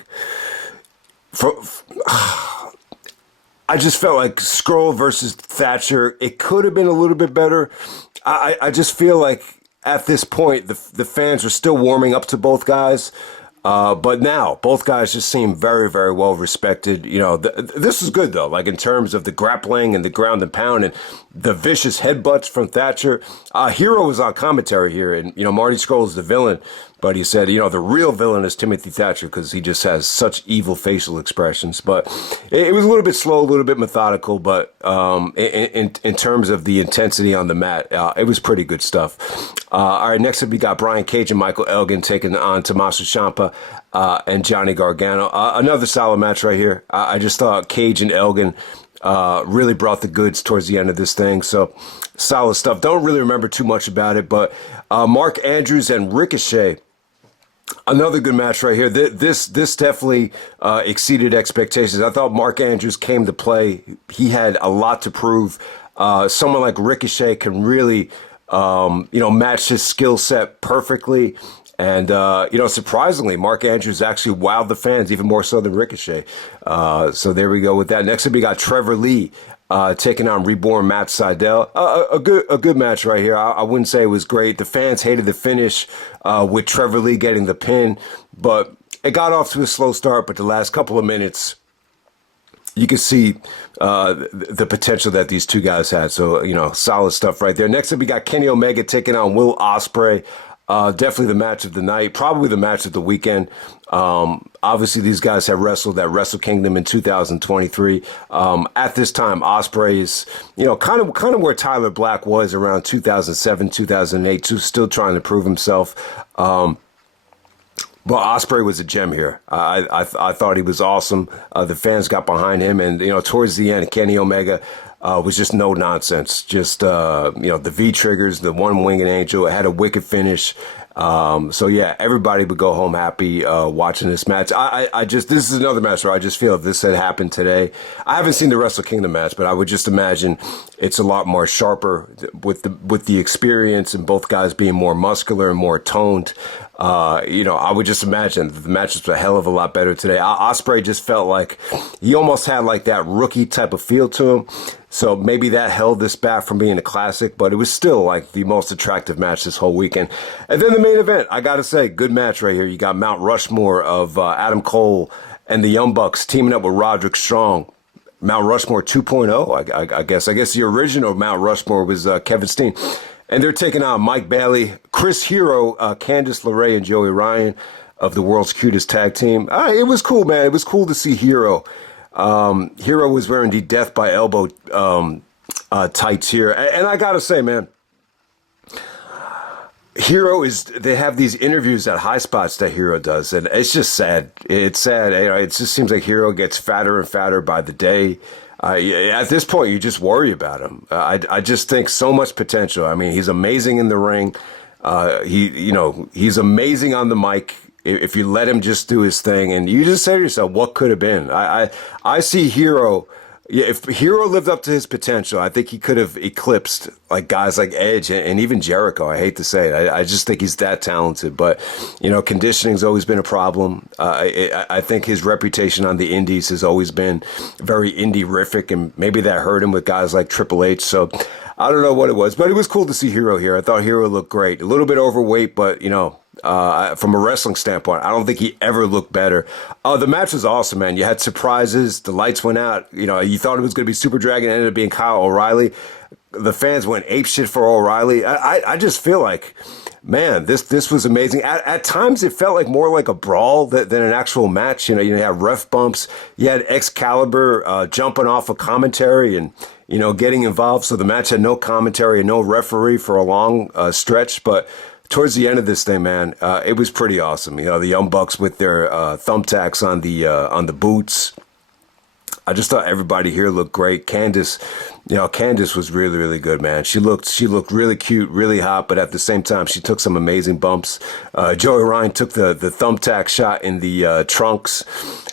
I just felt like Scurll versus Thatcher, it could have been a little bit better. I just feel like at this point, the fans are still warming up to both guys. But now both guys just seem very, very well respected. This is good though, like in terms of the grappling and the ground and pound and the vicious headbutts from Thatcher. Hero was on commentary here, and Marty Scurll is the villain, but he said, the real villain is Timothy Thatcher because he just has such evil facial expressions. But it was a little bit slow, a little bit methodical, but in terms of the intensity on the mat, it was pretty good stuff. All right, next up we got Brian Cage and Michael Elgin taking on Tommaso Ciampa and Johnny Gargano. Another solid match right here. I just thought Cage and Elgin really brought the goods towards the end of this thing. So solid stuff. Don't really remember too much about it, but Mark Andrews and Ricochet, another good match right here. This definitely exceeded expectations. I thought Mark Andrews came to play. He had a lot to prove. Someone like Ricochet can really, match his skill set perfectly. And, surprisingly, Mark Andrews actually wowed the fans even more so than Ricochet. So there we go with that. Next up, we got Trevor Lee taking on Reborn Matt Sydal. A good match right here. I wouldn't say it was great. The fans hated the finish with Trevor Lee getting the pin, but it got off to a slow start. But the last couple of minutes, you could see the potential that these two guys had. So, solid stuff right there. Next up, we got Kenny Omega taking on Will Ospreay. Definitely the match of the night, probably the match of the weekend. Obviously, these guys have wrestled at Wrestle Kingdom in 2023. At this time, Ospreay is, kind of where Tyler Black was around 2007, 2008, still trying to prove himself. But Ospreay was a gem here. I thought he was awesome. The fans got behind him, and towards the end, Kenny Omega was just no nonsense. Just the V triggers, the one winged angel. It had a wicked finish. So yeah, everybody would go home happy watching this match. This is another match where I just feel if this had happened today, I haven't seen the Wrestle Kingdom match, but I would just imagine it's a lot more sharper with the experience and both guys being more muscular and more toned. I would just imagine the match was a hell of a lot better today. Ospreay just felt like he almost had like that rookie type of feel to him. So maybe that held this back from being a classic, but it was still like the most attractive match this whole weekend. And then the main event, I got to say, good match right here. You got Mount Rushmore of Adam Cole and the Young Bucks teaming up with Roderick Strong. Mount Rushmore 2.0, I guess. I guess the original Mount Rushmore was Kevin Steen. And they're taking on Mike Bailey, Chris Hero, Candice LeRae, and Joey Ryan of the World's Cutest Tag Team. It was cool, man. It was cool to see Hero. Hero was wearing the Death by Elbow tights here. And I got to say, man, they have these interviews at High Spots that Hero does, and it's just sad. It's sad. It just seems like Hero gets fatter and fatter by the day. At this point, you just worry about him. I just think so much potential. I mean, he's amazing in the ring. He's amazing on the mic. If you let him just do his thing, and you just say to yourself, what could have been? I see Hero. Yeah, if Hero lived up to his potential, I think he could have eclipsed like guys like Edge and even Jericho. I hate to say it. I just think he's that talented. But, conditioning's always been a problem. I think his reputation on the indies has always been very indie-rific, and maybe that hurt him with guys like Triple H. So I don't know what it was, but it was cool to see Hero here. I thought Hero looked great. A little bit overweight, but, from a wrestling standpoint. I don't think he ever looked better. The match was awesome, man. You had surprises. The lights went out. You know, you thought it was going to be Super Dragon. It ended up being Kyle O'Reilly. The fans went apeshit for O'Reilly. I just feel like, man, this was amazing. At times, it felt like more like a brawl than an actual match. You know, you had ref bumps. You had Excalibur jumping off a commentary and, you know, getting involved. So the match had no commentary and no referee for a long stretch. But towards the end of this thing, man, it was pretty awesome. You know, the Young Bucks with their thumbtacks on the boots. I just thought everybody here looked great. Candice was really, really good, man. She looked really cute, really hot, but at the same time, she took some amazing bumps. Joey Ryan took the thumbtack shot in the trunks.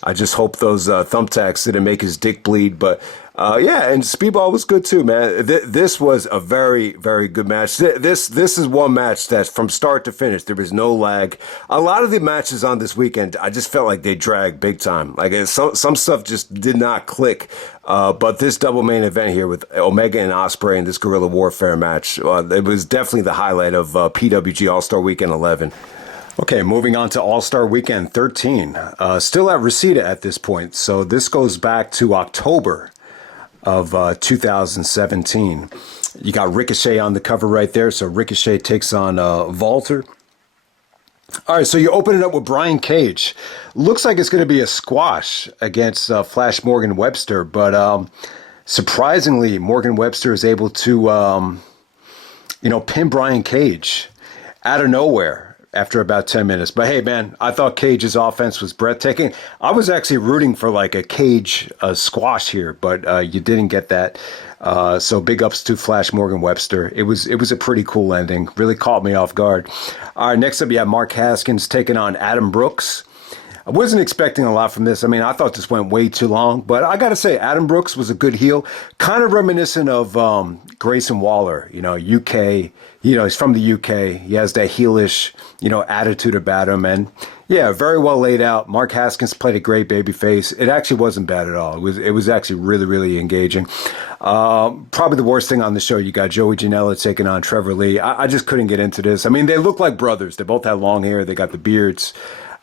I just hope those thumbtacks didn't make his dick bleed, but yeah, and Speedball was good too, man. This was a very, very good match. This is one match that from start to finish, there was no lag. A lot of the matches on this weekend, I just felt like they dragged big time. Like some stuff just did not click. But this double main event here with Omega and Ospreay and this Guerrilla Warfare match, it was definitely the highlight of PWG All Star Weekend 11. Okay, moving on to All Star Weekend 13. Still at Reseda at this point, so this goes back to October of 2017. You got Ricochet on the cover right there. So Ricochet takes on Walter. All right, so you open it up with Brian Cage. Looks like it's going to be a squash against Flash Morgan Webster, but surprisingly, Morgan Webster is able to, pin Brian Cage out of nowhere after about 10 minutes. But hey, man, I thought Cage's offense was breathtaking. I was actually rooting for like a Cage squash here, but you didn't get that. So big ups to Flash Morgan Webster. It was a pretty cool ending. Really caught me off guard. All right, next up, you have Mark Haskins taking on Adam Brooks. I wasn't expecting a lot from this. I mean, I thought this went way too long, but I got to say, Adam Brooks was a good heel, kind of reminiscent of Grayson Waller, UK. He's from the UK. He has that heelish, attitude about him. And yeah, very well laid out. Mark Haskins played a great babyface. It actually wasn't bad at all. It was actually really, really engaging. Probably the worst thing on the show, you got Joey Janela taking on Trevor Lee. I just couldn't get into this. I mean, they look like brothers. They both had long hair. They got the beards.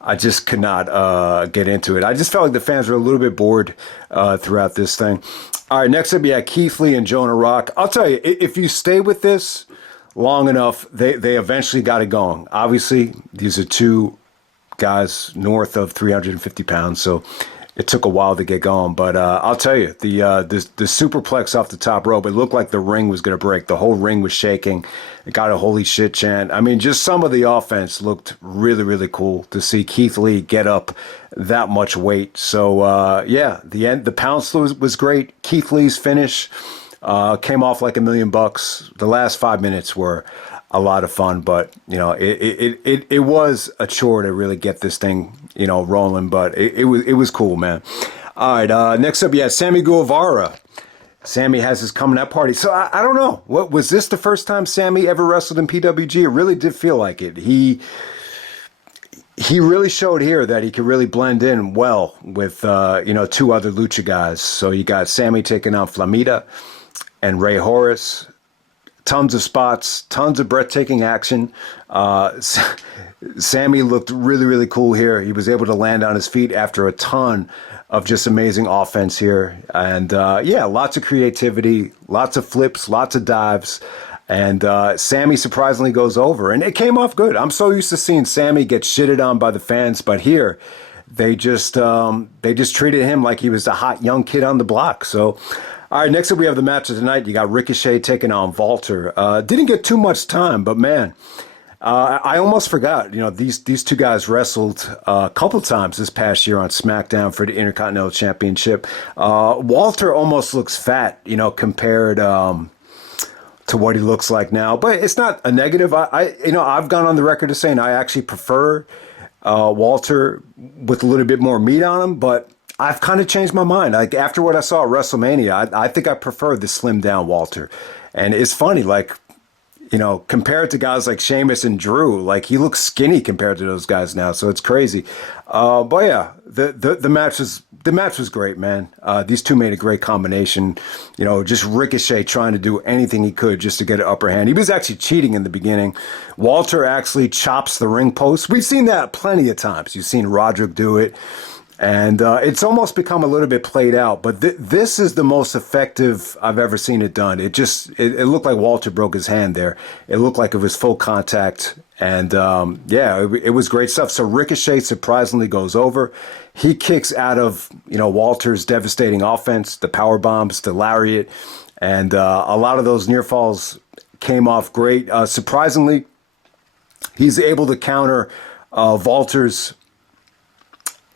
I just could not get into it. I just felt like the fans were a little bit bored throughout this thing. All right, next up, you had Keith Lee and Jonah Rock. I'll tell you, if you stay with this long enough, they eventually got it going. Obviously, these are two guys north of 350 pounds, so it took a while to get going. But I'll tell you, the superplex off the top rope, it looked like the ring was going to break. The whole ring was shaking. It got a holy shit chant. I mean, just some of the offense looked really, really cool to see Keith Lee get up that much weight. So, yeah, the pounce was great. Keith Lee's finish came off like $1 million. The last 5 minutes were a lot of fun, but it was a chore to really get this thing rolling, but it was cool, man. All right, next up, you had Sammy Guevara. Sammy has his coming out party. So I don't know, what was this the first time Sammy ever wrestled in PWG? It really did feel like it. He really showed here that he could really blend in well with two other lucha guys. So you got Sammy taking on Flamita and Ray Horace. Tons of spots, tons of breathtaking action. Sammy looked really, really cool here. He was able to land on his feet after a ton of just amazing offense here. And yeah, lots of creativity, lots of flips, lots of dives. And Sammy surprisingly goes over. And it came off good. I'm so used to seeing Sammy get shitted on by the fans. But here, they just treated him like he was the hot young kid on the block. So, all right, next up we have the match of the night. You got Ricochet taking on Walter. Didn't get too much time, but man, I almost forgot. These two guys wrestled a couple times this past year on SmackDown for the Intercontinental Championship. Walter almost looks fat, compared to what he looks like now. But it's not a negative. I've gone on the record as saying I actually prefer Walter with a little bit more meat on him, but I've kind of changed my mind. Like after what I saw at WrestleMania, I think I prefer the slimmed down Walter. And it's funny, like, compared to guys like Sheamus and Drew, like he looks skinny compared to those guys now. So it's crazy. But yeah, the match was great, man. These two made a great combination. Just Ricochet trying to do anything he could just to get an upper hand. He was actually cheating in the beginning. Walter actually chops the ring post. We've seen that plenty of times. You've seen Roderick do it. And it's almost become a little bit played out, but this is the most effective I've ever seen it done. It looked like Walter broke his hand there. It looked like it was full contact, and it was great stuff. So Ricochet surprisingly goes over. He kicks out of Walter's devastating offense, the power bombs, the lariat, and a lot of those near falls came off great. Surprisingly, he's able to counter Walter's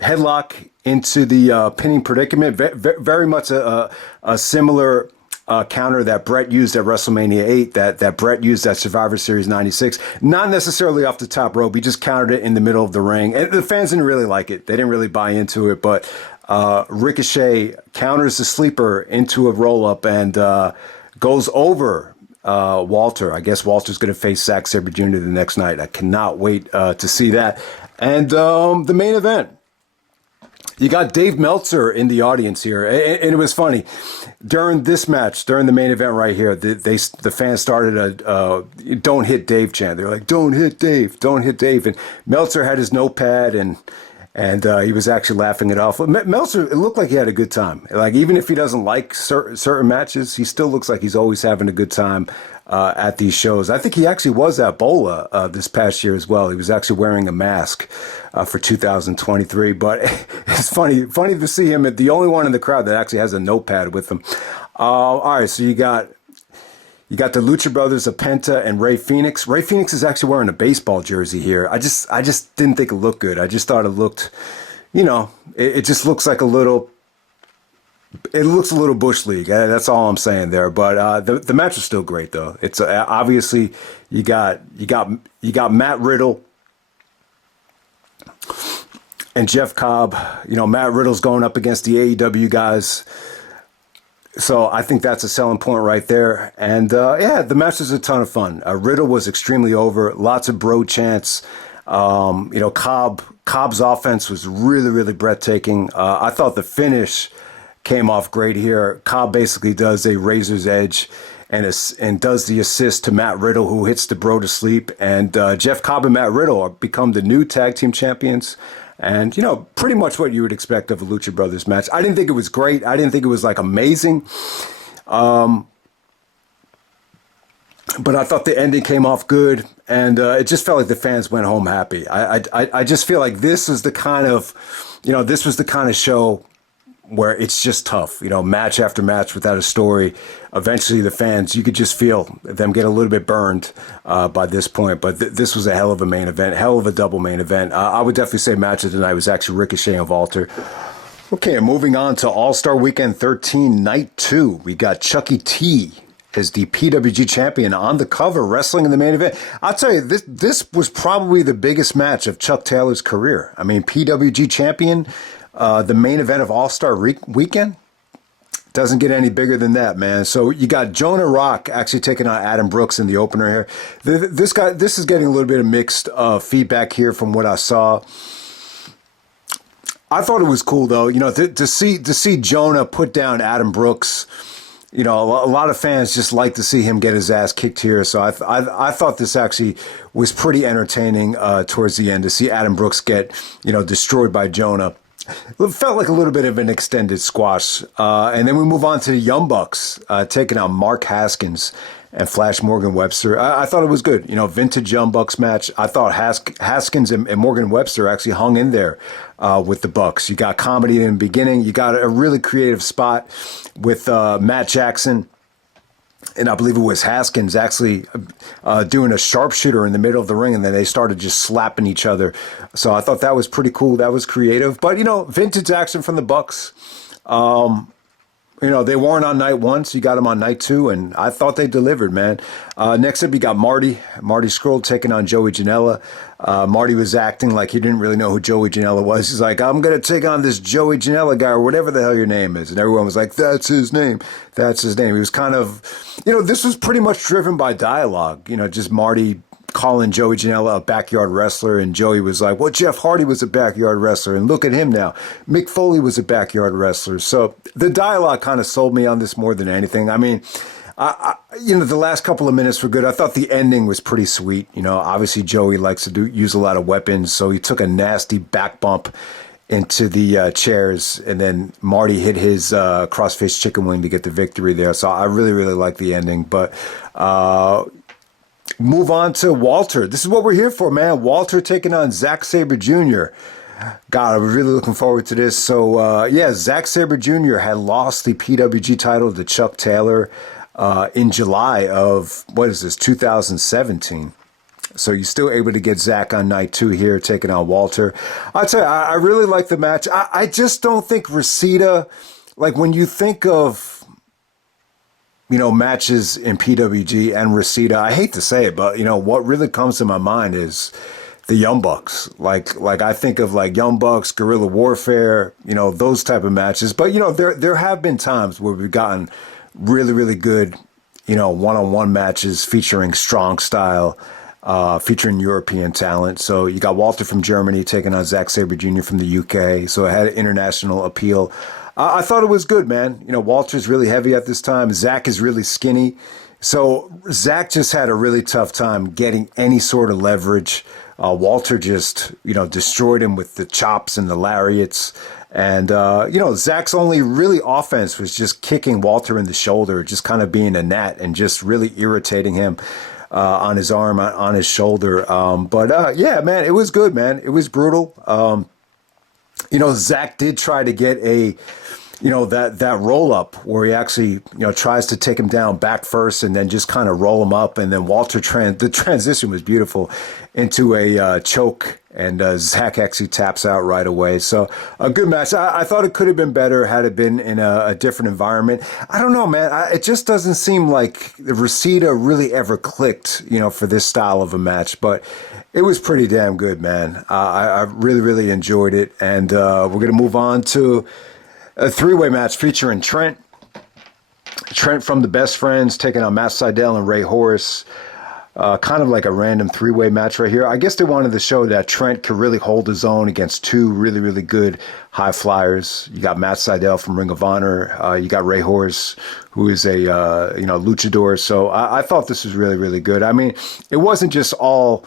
headlock into the pinning predicament. Very much a similar counter that Brett used at WrestleMania 8, that Brett used at Survivor Series 96. Not necessarily off the top rope. He just countered it in the middle of the ring. And the fans didn't really like it. They didn't really buy into it. But Ricochet counters the sleeper into a roll-up and goes over Walter. I guess Walter's going to face Zack Sabre Jr. the next night. I cannot wait to see that. And the main event. You got Dave Meltzer in the audience here, and it was funny. During this match, during the main event right here, the fans started a "Don't hit Dave" chant. They're like, "Don't hit Dave, don't hit Dave," and Meltzer had his notepad and he was actually laughing it off. Meltzer, it looked like he had a good time. Like even if he doesn't like certain matches, he still looks like he's always having a good time at these shows. I think he actually was at Bola this past year as well. He was actually wearing a mask for 2023. But it's funny to see him, the only one in the crowd that actually has a notepad with him. All right, so you got the Lucha Brothers of Penta and Rey Fenix. Rey Fenix is actually wearing a baseball jersey here. I just didn't think it looked good. I just thought it looked, it just looks like it looks a little Bush League. That's all I'm saying there. But the match was still great though. It's obviously you got Matt Riddle and Jeff Cobb. Matt Riddle's going up against the AEW guys. So I think that's a selling point right there. And the match was a ton of fun. Riddle was extremely over. Lots of bro chants. Cobb's offense was really, really breathtaking. I thought the finish came off great here. Cobb basically does a razor's edge and does the assist to Matt Riddle, who hits the bro to sleep. And Jeff Cobb and Matt Riddle become the new tag team champions. And, pretty much what you would expect of a Lucha Brothers match. I didn't think it was great. I didn't think it was, amazing. But I thought the ending came off good. And it just felt like the fans went home happy. I just feel like this was the kind of, show where it's just tough, match after match without a story. Eventually the fans, you could just feel them get a little bit burned by this point. But this was a hell of a main event, hell of a double main event. I would definitely say match of the night was actually Ricochet and Walter. Okay, moving on to All Star Weekend 13, Night 2. We got Chucky T as the PWG champion on the cover, wrestling in the main event. I'll tell you, this was probably the biggest match of Chuck Taylor's career. I mean, PWG champion, the main event of All Star Weekend. Doesn't get any bigger than that, man. So you got Jonah Rock actually taking on Adam Brooks in the opener here. This is getting a little bit of mixed feedback here from what I saw. I thought it was cool though, to see Jonah put down Adam Brooks. A lot of fans just like to see him get his ass kicked here. So I thought this actually was pretty entertaining towards the end to see Adam Brooks get destroyed by Jonah. It felt like a little bit of an extended squash. And then we move on to the Young Bucks taking on Mark Haskins and Flash Morgan Webster. I thought it was good. Vintage Young Bucks match. I thought Haskins and Morgan Webster actually hung in there with the Bucks. You got comedy in the beginning. You got a really creative spot with Matt Jackson. And I believe it was Haskins actually doing a sharpshooter in the middle of the ring, and then they started just slapping each other. So I thought that was pretty cool. That was creative. But, vintage action from the Bucks. They weren't on night one, so you got them on night two, and I thought they delivered, man. Next up, you got Marty Scurll taking on Joey Janela. Marty was acting like he didn't really know who Joey Janela was. He's like, I'm going to take on this Joey Janela guy, or whatever the hell your name is. And everyone was like, that's his name. That's his name. He was kind of, this was pretty much driven by dialogue, just Marty calling Joey Janela a backyard wrestler, and Joey was like, well, Jeff Hardy was a backyard wrestler, and look at him now. Mick Foley was a backyard wrestler. So the dialogue kind of sold me on this more than anything. I mean, the last couple of minutes were good. I thought the ending was pretty sweet. Obviously Joey likes to use a lot of weapons, so he took a nasty back bump into the chairs, and then Marty hit his crossface chicken wing to get the victory there. So I really, really like the ending. But move on to Walter. This is what we're here for, man. Walter taking on Zack Sabre Jr. God, I'm really looking forward to this. So, Zack Sabre Jr. had lost the PWG title to Chuck Taylor in July of, 2017. So you're still able to get Zack on night two here, taking on Walter. I'll tell you, I really like the match. I just don't think Reseda, like when you think of, matches in PWG and Reseda, I hate to say it, but, what really comes to my mind is the Young Bucks. Like I think of like Young Bucks, Guerrilla Warfare, those type of matches. But, there have been times where we've gotten really, really good, one-on-one matches featuring strong style, featuring European talent. So you got Walter from Germany taking on Zack Sabre Jr. from the UK. So it had international appeal. I thought it was good, man. Walter's really heavy at this time. Zack is really skinny. So Zack just had a really tough time getting any sort of leverage. Walter just, destroyed him with the chops and the lariats. And, Zack's only really offense was just kicking Walter in the shoulder, just kind of being a gnat and just really irritating him on his arm, on his shoulder. Man, it was good, man. It was brutal. Zack did try to get that roll up where he actually, tries to take him down back first and then just kind of roll him up. And then Walter, the transition was beautiful into a choke, and Zack actually taps out right away. So a good match. I thought it could have been better had it been in a different environment. I don't know, man. It just doesn't seem like Reseda really ever clicked, for this style of a match, but it was pretty damn good, man. I really, really enjoyed it. And we're going to move on to a three-way match featuring Trent. Trent from the Best Friends taking on Matt Sydal and Ray Horace. Kind of like a random three-way match right here. I guess they wanted to show that Trent could really hold his own against two really, really good high flyers. You got Matt Sydal from Ring of Honor. You got Ray Horace, who is a luchador. So I thought this was really, really good. I mean, it wasn't just all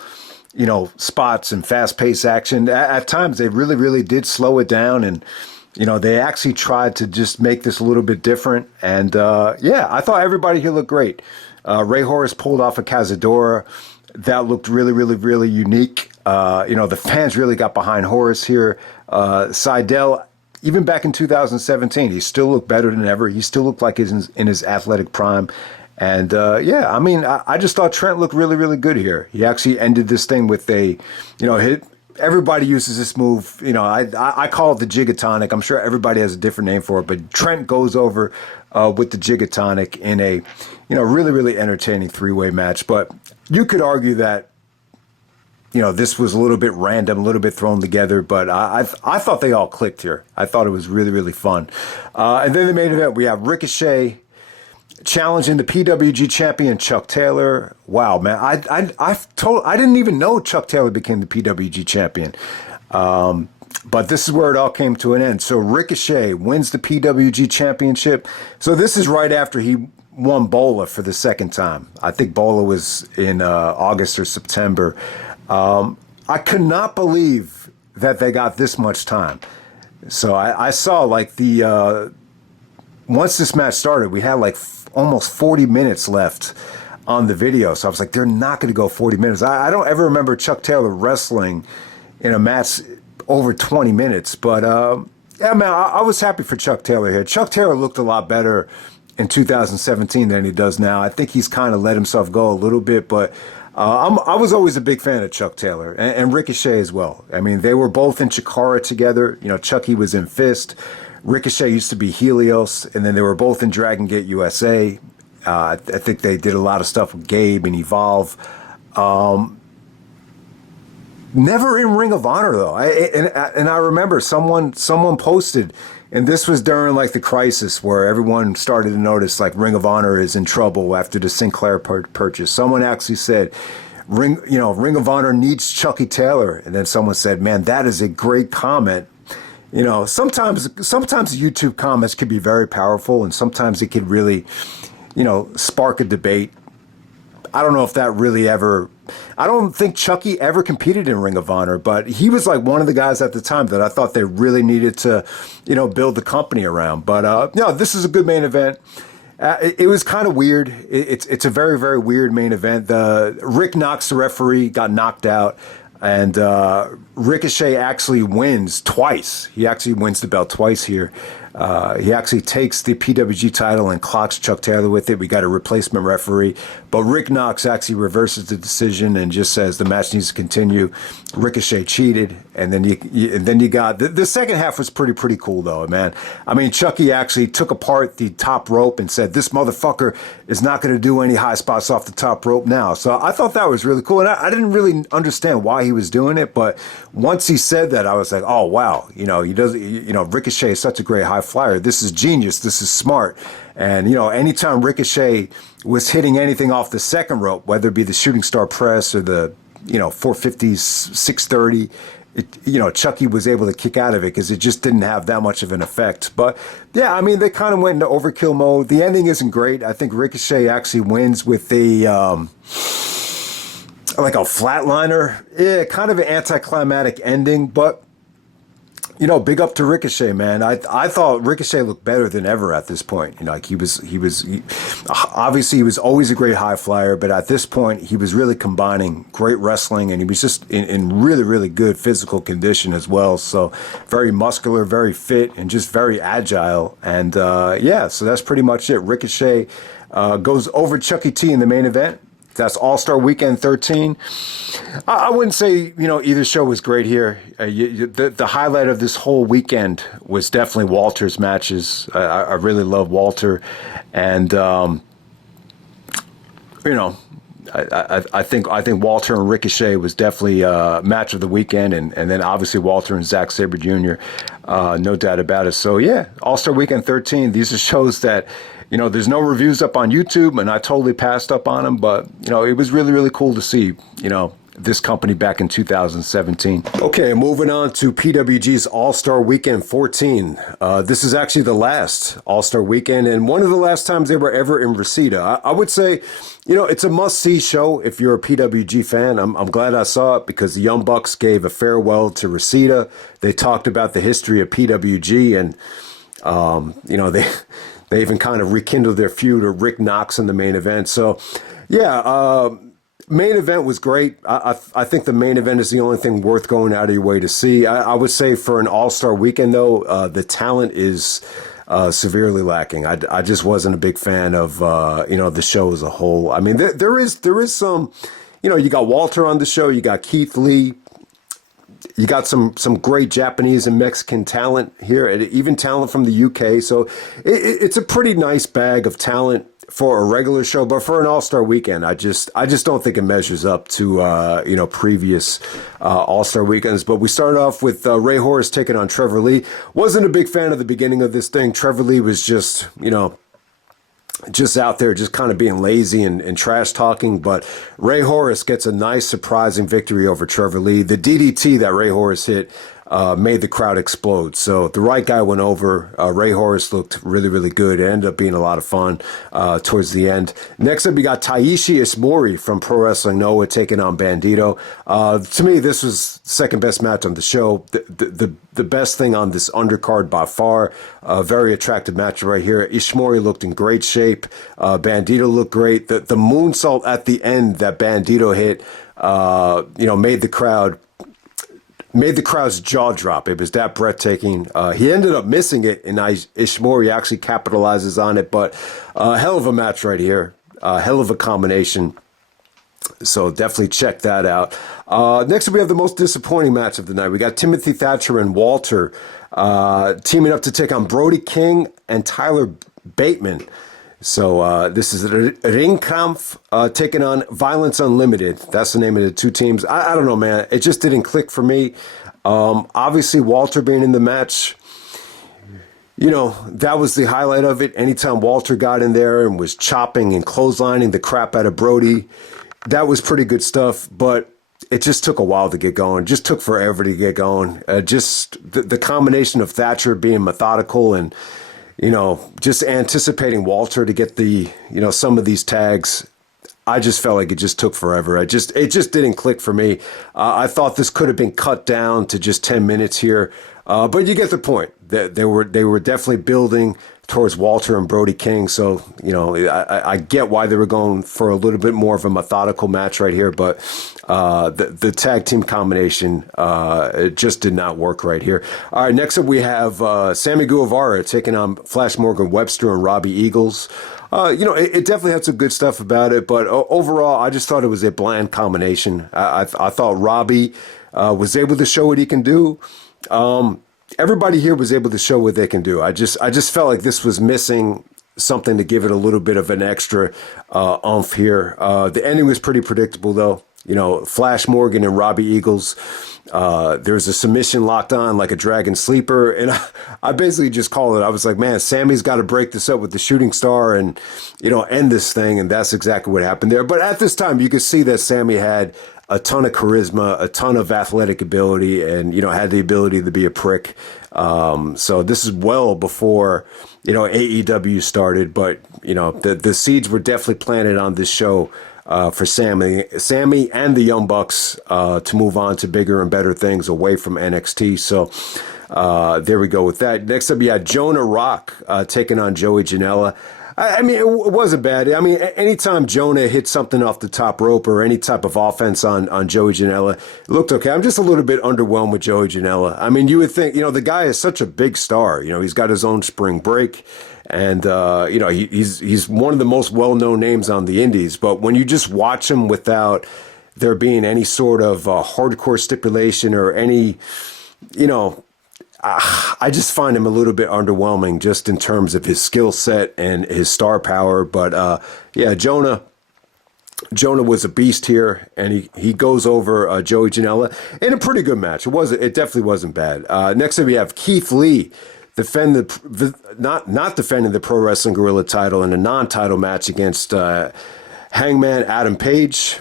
spots and fast-paced action. At times, they really, really did slow it down, and they actually tried to just make this a little bit different. And I thought everybody here looked great. Ray Horace pulled off a Cazadora. That looked really, really, really unique. The fans really got behind Horace here. Sydal, even back in 2017, he still looked better than ever. He still looked like he's in his athletic prime. And I just thought Trent looked really, really good here. He actually ended this thing with a, hit. Everybody uses this move. I call it the Gigatonic. I'm sure everybody has a different name for it, but Trent goes over with the Gigatonic in a, really, really entertaining three-way match. But you could argue that, this was a little bit random, a little bit thrown together, but I thought they all clicked here. I thought it was really, really fun. And then the main event, we have Ricochet challenging the PWG champion Chuck Taylor. Wow, man! I didn't even know Chuck Taylor became the PWG champion. But this is where it all came to an end. So Ricochet wins the PWG championship. So this is right after he won Bola for the second time. I think Bola was in August or September. I could not believe that they got this much time. So I saw like once this match started, we had like almost 40 minutes left on the video. So I was like, they're not going to go 40 minutes. I don't ever remember Chuck Taylor wrestling in a match over 20 minutes. But, man, I was happy for Chuck Taylor here. Chuck Taylor looked a lot better in 2017 than he does now. I think he's kind of let himself go a little bit. But I was always a big fan of Chuck Taylor and Ricochet as well. I mean, they were both in Chikara together. Chucky was in Fist. Ricochet used to be Helios, and then they were both in Dragon Gate USA. I think they did a lot of stuff with Gabe and Evolve. Never in Ring of Honor though. And I remember someone posted, and this was during like the crisis where everyone started to notice like Ring of Honor is in trouble after the Sinclair purchase. Someone actually said, Ring of Honor needs Chucky Taylor, and then someone said, "Man, that is a great comment." You know, sometimes YouTube comments can be very powerful, and sometimes it could really, spark a debate. I don't know if that really ever. I don't think Chucky ever competed in Ring of Honor, but he was like one of the guys at the time that I thought they really needed to, build the company around. But this is a good main event. It was kind of weird. It's a very, very weird main event. Rick Knox, the referee, got knocked out, and Ricochet actually wins twice. He actually wins the belt twice here. He actually takes the PWG title and clocks Chuck Taylor with it. We got a replacement referee, but Rick Knox actually reverses the decision and just says the match needs to continue. Ricochet cheated, and then you got the second half was pretty cool though, man. I mean, Chucky actually took apart the top rope and said, "This motherfucker is not going to do any high spots off the top rope now." So I thought that was really cool, and I didn't really understand why he was doing it, but once he said that, I was like, "Oh wow, he does. Ricochet is such a great high flyer. This is genius. This is smart." And anytime Ricochet was hitting anything off the second rope, whether it be the shooting star press or the 450s, 630, Chucky was able to kick out of it because it just didn't have that much of an effect. But yeah, I mean, they kind of went into overkill mode. The ending isn't great. I think Ricochet actually wins with a like a flatliner. Yeah, kind of an anticlimactic ending, but big up to Ricochet, man. I thought Ricochet looked better than ever at this point. He was obviously he was always a great high flyer, but at this point he was really combining great wrestling, and he was just in really, really good physical condition as well. So very muscular, very fit, and just very agile. And so that's pretty much it. Ricochet goes over Chucky T in the main event. That's All Star Weekend 13. I wouldn't say either show was great here. The highlight of this whole weekend was definitely Walter's matches. I really love Walter, and I think Walter and Ricochet was definitely match of the weekend, and then obviously Walter and Zack Sabre Jr. No doubt about it. So yeah, All Star Weekend 13. These are shows that. There's no reviews up on YouTube, and I totally passed up on them, but, it was really, really cool to see, this company back in 2017. Okay, moving on to PWG's All-Star Weekend 14. This is actually the last All-Star Weekend, and one of the last times they were ever in Reseda. I would say, it's a must-see show if you're a PWG fan. I'm glad I saw it because the Young Bucks gave a farewell to Reseda. They talked about the history of PWG, and, they even kind of rekindled their feud with Rick Knox in the main event. So, yeah, main event was great. I think the main event is the only thing worth going out of your way to see. I would say for an All-Star Weekend, though, the talent is severely lacking. I just wasn't a big fan of, the show as a whole. I mean, there is some, you got Walter on the show, you got Keith Lee, you got some great Japanese and Mexican talent here, and even talent from the UK. So it's a pretty nice bag of talent for a regular show, but for an All-Star Weekend, I just don't think it measures up to previous All-Star Weekends. But we started off with Ray Horace taking on Trevor Lee. Wasn't a big fan of the beginning of this thing. Trevor Lee was just just out there just kind of being lazy and trash talking, but Ray Horace gets a nice surprising victory over Trevor Lee. The DDT that Ray Horace hit made the crowd explode. So the right guy went over. Ray Horace looked really, really good. It ended up being a lot of fun towards the end. Next up, we got Taishi Ishimori from Pro Wrestling Noah taking on Bandito. To me, this was the second best match on the show. The best thing on this undercard by far. Very attractive match right here. Ishimori looked in great shape. Bandito looked great. The moonsault at the end that Bandito hit, made the crowd's jaw drop. It was that breathtaking. He ended up missing it, and Ishimori actually capitalizes on it. But hell of a match right here. Hell of a combination. So definitely check that out. Next up, we have the most disappointing match of the night. We got Timothy Thatcher and Walter teaming up to take on Brody King and Tyler Bateman. So this is Ringkampf taking on Violence Unlimited. That's the name of the two teams. I don't know, man. It just didn't click for me. Obviously, Walter being in the match, that was the highlight of it. Anytime Walter got in there and was chopping and clotheslining the crap out of Brody, that was pretty good stuff. But it just took a while to get going. Just took forever to get going. Just the combination of Thatcher being methodical and just anticipating Walter to get some of these tags. I just felt like it just took forever. It just didn't click for me. I thought this could have been cut down to just 10 minutes here. But you get the point. They were definitely building towards Walter and Brody King. So, I get why they were going for a little bit more of a methodical match right here. But the tag team combination it just did not work right here. All right, next up we have Sammy Guevara taking on Flash Morgan Webster and Robbie Eagles. It definitely had some good stuff about it. But overall, I just thought it was a bland combination. I thought Robbie was able to show what he can do. Everybody here was able to show what they can do. I just felt like this was missing something to give it a little bit of an extra oomph here. The ending was pretty predictable, though. Flash Morgan and Robbie Eagles. There's a submission locked on like a dragon sleeper. And I basically just called it. I was like, man, Sammy's got to break this up with the shooting star and, end this thing. And that's exactly what happened there. But at this time, you could see that Sammy had a ton of charisma, a ton of athletic ability, and, had the ability to be a prick. So this is well before, AEW started. But, the seeds were definitely planted on this show for Sammy and the Young Bucks to move on to bigger and better things away from NXT. So there we go with that. Next up, you had Jonah Rock taking on Joey Janela. I mean, it wasn't bad. I mean, anytime Jonah hit something off the top rope or any type of offense on Joey Janela, it looked okay. I'm just a little bit underwhelmed with Joey Janela. I mean, you would think, the guy is such a big star. He's got his own spring break. And, he's one of the most well-known names on the indies. But when you just watch him without there being any sort of hardcore stipulation or any, I just find him a little bit underwhelming just in terms of his skill set and his star power. But, Jonah was a beast here, and he goes over Joey Janela in a pretty good match. It definitely wasn't bad. Next up, we have Keith Lee. Not defending the Pro Wrestling Guerrilla title in a non-title match against Hangman Adam Page.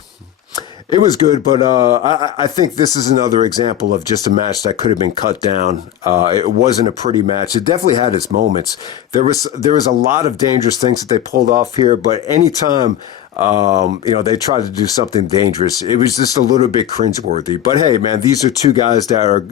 It was good, but I think this is another example of just a match that could have been cut down. It wasn't a pretty match. It definitely had its moments. There was a lot of dangerous things that they pulled off here, but anytime they tried to do something dangerous, it was just a little bit cringeworthy. But hey, man, these are two guys that are,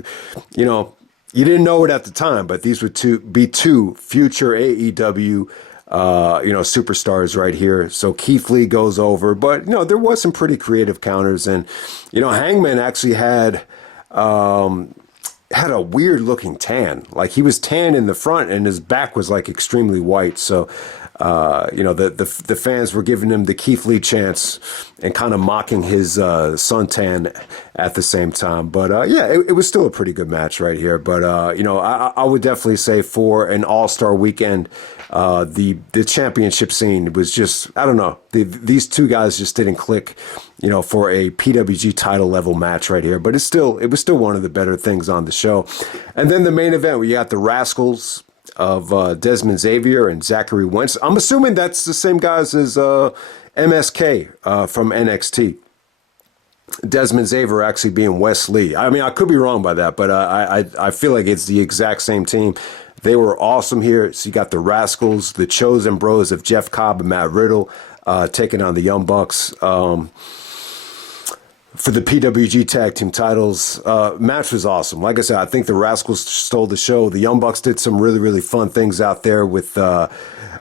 you didn't know it at the time, but these would be two future AEW, superstars right here. So Keith Lee goes over, but there was some pretty creative counters, and Hangman actually had a weird looking tan. Like he was tan in the front, and his back was like extremely white. So the fans were giving him the Keith Lee chance and kind of mocking his suntan at the same time. But it was still a pretty good match right here. But I would definitely say for an All Star Weekend, the championship scene was just, I don't know, these two guys just didn't click, for a PWG title level match right here. But it was still one of the better things on the show. And then the main event, we got the Rascals of Desmond Xavier and Zachary Wentz. I'm assuming that's the same guys as MSK from NXT. Desmond Xavier actually being Wes Lee. I mean, I could be wrong by that, but I feel like it's the exact same team. They were awesome here. So you got the Rascals, the Chosen Bros of Jeff Cobb and Matt Riddle taking on the Young Bucks for the PWG tag team titles. Match was awesome. Like I said, I think the Rascals stole the show. The Young Bucks did some really, really fun things out there with the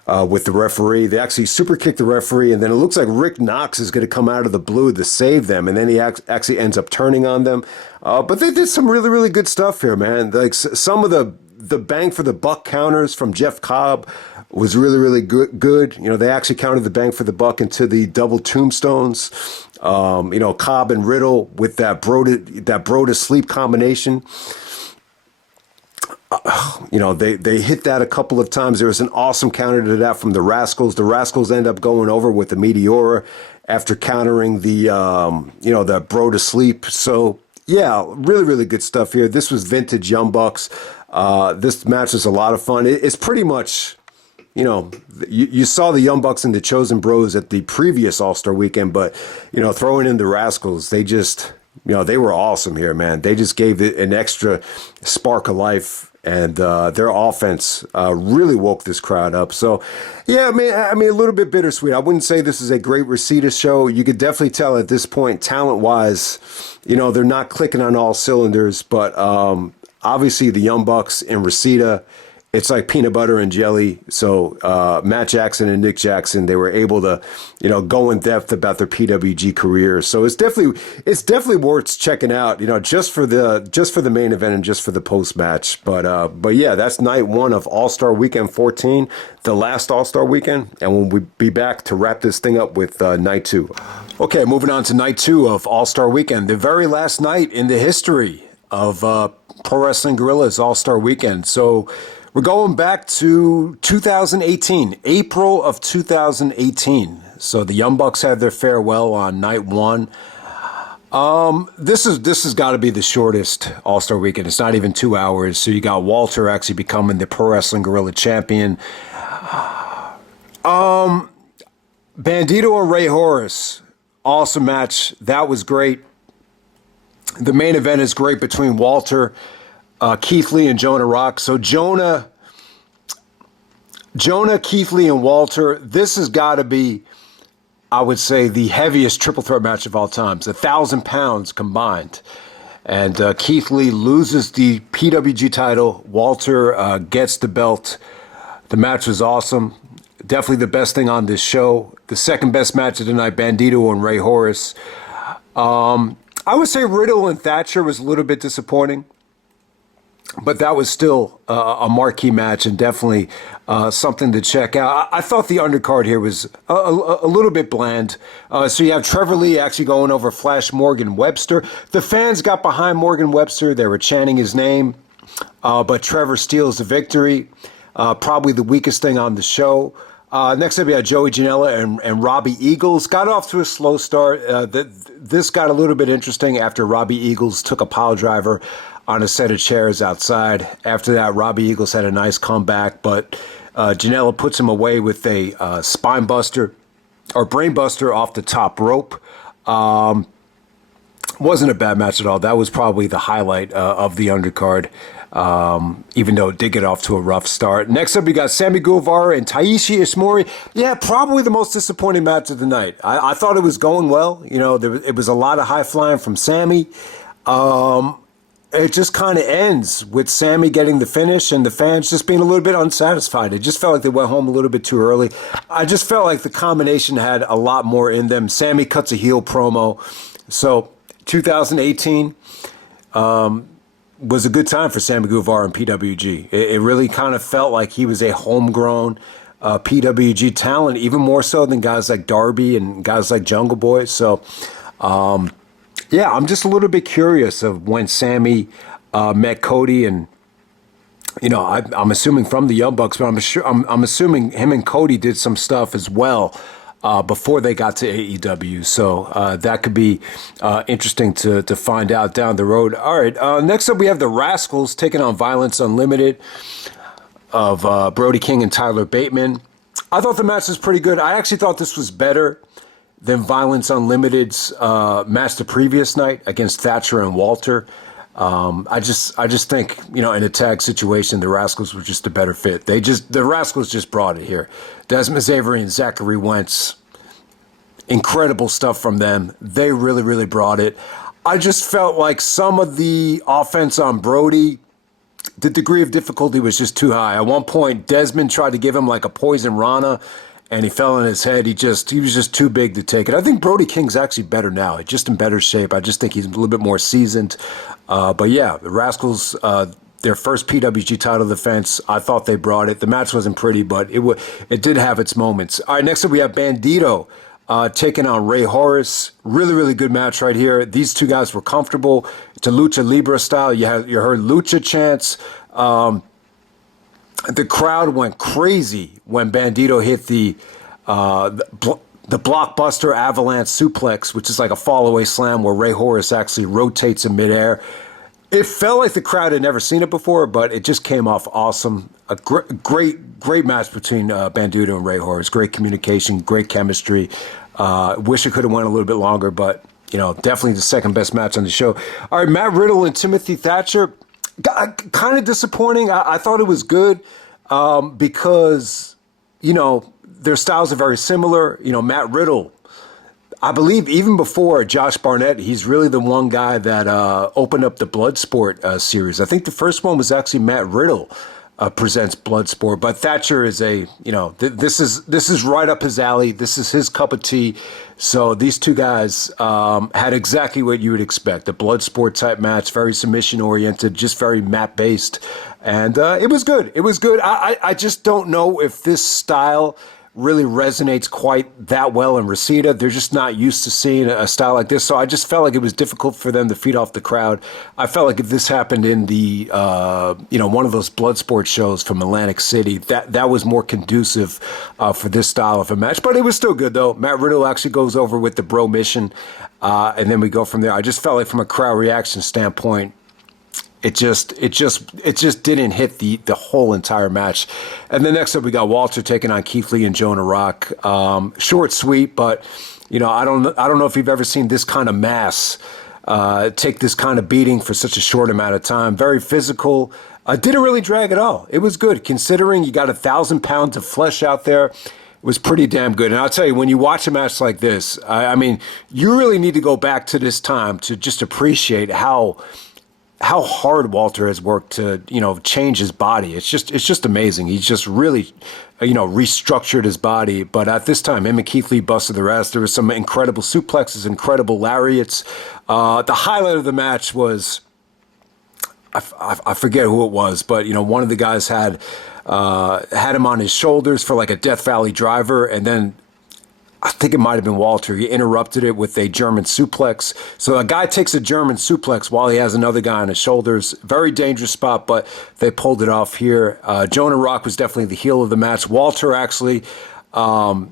referee. They actually super kicked the referee, and then it looks like Rick Knox is going to come out of the blue to save them, and then he actually ends up turning on them. But they did some really, really good stuff here, man. Like some of the the bang for the buck counters from Jeff Cobb was really, really good. You know, they actually counted the bang for the buck into the double tombstones. You know, Cobb and Riddle with that bro to sleep combination. You know, they hit that a couple of times. There was an awesome counter to that from the Rascals. The Rascals end up going over with the Meteora after countering the, you know, the bro to sleep. So, yeah, really, really good stuff here. This was vintage Young Bucks. This match was a lot of fun. It's pretty much, you know, you saw the Young Bucks and the Chosen Bros at the previous All-Star Weekend, but, you know, throwing in the Rascals, they just, you know, they were awesome here, man. They just gave it an extra spark of life. And their offense really woke this crowd up. So, yeah, I mean, a little bit bittersweet. I wouldn't say this is a great Reseda show. You could definitely tell at this point, talent-wise, you know, they're not clicking on all cylinders. But obviously, the Young Bucks and Reseda, it's like peanut butter and jelly. So Matt Jackson and Nick Jackson, they were able to, you know, go in depth about their PWG careers. So it's definitely worth checking out, you know, just for the main event and just for the post match. But yeah, that's night one of All Star Weekend 14, the last All Star Weekend, and we'll be back to wrap this thing up with night two. Okay, moving on to night two of All Star Weekend, the very last night in the history of Pro Wrestling Guerrillas All Star Weekend. So we're going back to 2018, April of 2018. So the Young Bucks had their farewell on night one. This has got to be the shortest All-Star Weekend. It's not even 2 hours. So you got Walter actually becoming the Pro Wrestling Guerrilla champion. Bandito and Ray Horace, awesome match. That was great. The main event is great between Walter, Keith Lee, and Jonah Rock. So Jonah, Keith Lee, and Walter, this has got to be, I would say, the heaviest triple threat match of all time. 1,000 pounds combined. And Keith Lee loses the PWG title. Walter gets the belt. The match was awesome. Definitely the best thing on this show. The second best match of the night, Bandito and Ray Horace. I would say Riddle and Thatcher was a little bit disappointing. But that was still a marquee match and definitely something to check out. I thought the undercard here was a little bit bland. So you have Trevor Lee actually going over Flash Morgan Webster. The fans got behind Morgan Webster. They were chanting his name. But Trevor steals the victory. Probably the weakest thing on the show. Next up, we had Joey Janela and Robbie Eagles. Got off to a slow start. This got a little bit interesting after Robbie Eagles took a pile driver on a set of chairs outside. After that, Robbie Eagles had a nice comeback, but Janela puts him away with a spine buster or brain buster off the top rope. Wasn't a bad match at all. That was probably the highlight of the undercard, even though it did get off to a rough start. Next up, we got Sammy Guevara and Taishi Ishimori. Yeah, probably the most disappointing match of the night. I thought it was going well. You know, it was a lot of high flying from Sammy. It just kind of ends with Sammy getting the finish and the fans just being a little bit unsatisfied. It just felt like they went home a little bit too early. I just felt like the combination had a lot more in them. Sammy cuts a heel promo. So 2018 was a good time for Sammy Guevara and PWG. It really kind of felt like he was a homegrown PWG talent, even more so than guys like Darby and guys like Jungle Boy. So, yeah, I'm just a little bit curious of when Sammy met Cody, and you know, I'm assuming from the Young Bucks, but I'm assuming him and Cody did some stuff as well before they got to AEW. So that could be interesting to find out down the road. All right, next up we have the Rascals taking on Violence Unlimited of Brody King and Tyler Bateman. I thought the match was pretty good. I actually thought this was better than Violence Unlimited's match the previous night against Thatcher and Walter. I just think, you know, in a tag situation, the Rascals were just a better fit. The Rascals just brought it here. Desmond Xavier and Zachary Wentz, incredible stuff from them. They really, really brought it. I just felt like some of the offense on Brody, the degree of difficulty was just too high. At one point, Desmond tried to give him like a poison Rana, and he fell on his head. He was just too big to take it. I think Brody King's actually better now. He's just in better shape. I just think he's a little bit more seasoned. But yeah, the Rascals, their first PWG title defense. I thought they brought it. The match wasn't pretty, but it did have its moments. All right, next up we have Bandito taking on Ray Horace. Really, really good match right here. These two guys were comfortable. It's a Lucha Libre style. You heard Lucha chants. The crowd went crazy when Bandito hit the blockbuster avalanche suplex, which is like a fall-away slam where Ray Horace actually rotates in midair. It felt like the crowd had never seen it before, but it just came off awesome. A great match between Bandito and Ray Horace. Great communication, great chemistry. Wish it could have went a little bit longer, but definitely the second best match on the show. All right, Matt Riddle and Timothy Thatcher. Kind of disappointing. I thought it was good because their styles are very similar. Matt Riddle, I believe even before Josh Barnett, he's really the one guy that opened up the Bloodsport series. I think the first one was actually Matt Riddle presents Bloodsport, but Thatcher is this is right up his alley. This is his cup of tea. So these two guys had exactly what you would expect, a Bloodsport type match, very submission oriented, just very mat based, and it was good. It was good. I just don't know if this style really resonates quite that well in Reseda. They're just not used to seeing a style like this. So I just felt like it was difficult for them to feed off the crowd. I felt like if this happened in the, one of those Bloodsport shows from Atlantic City, that was more conducive for this style of a match. But it was still good, though. Matt Riddle actually goes over with the bro mission, and then we go from there. I just felt like from a crowd reaction standpoint, it just didn't hit the whole entire match. And then next up we got Walter taking on Keith Lee and Jonah Rock. Short, sweet, but I don't know if you've ever seen this kind of mass take this kind of beating for such a short amount of time. Very physical. Didn't really drag at all. It was good considering you got 1,000 pounds of flesh out there. It was pretty damn good. And I'll tell you, when you watch a match like this, I mean, you really need to go back to this time to just appreciate how hard Walter has worked to, change his body. It's just amazing. He's just really, restructured his body. But at this time, him and Keith Lee busted the rest. There was some incredible suplexes, incredible lariats. The highlight of the match was, I forget who it was, but, one of the guys had him on his shoulders for like a Death Valley driver, and then I think it might have been Walter. He interrupted it with a German suplex. So a guy takes a German suplex while he has another guy on his shoulders. Very dangerous spot, but they pulled it off here. Jonah Rock was definitely the heel of the match. Walter actually, after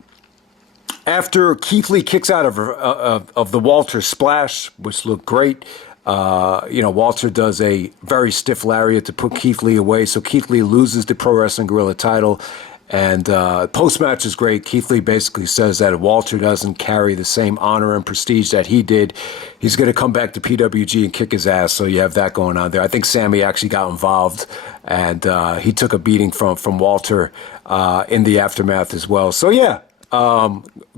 Keith Lee kicks out of the Walter splash, which looked great, Walter does a very stiff lariat to put Keith Lee away. So Keith Lee loses the Pro Wrestling Guerrilla title. And post-match is great. Keith Lee basically says that if Walter doesn't carry the same honor and prestige that he did, he's going to come back to PWG and kick his ass. So you have that going on there. I think Sammy actually got involved, and he took a beating from Walter in the aftermath as well. So, yeah,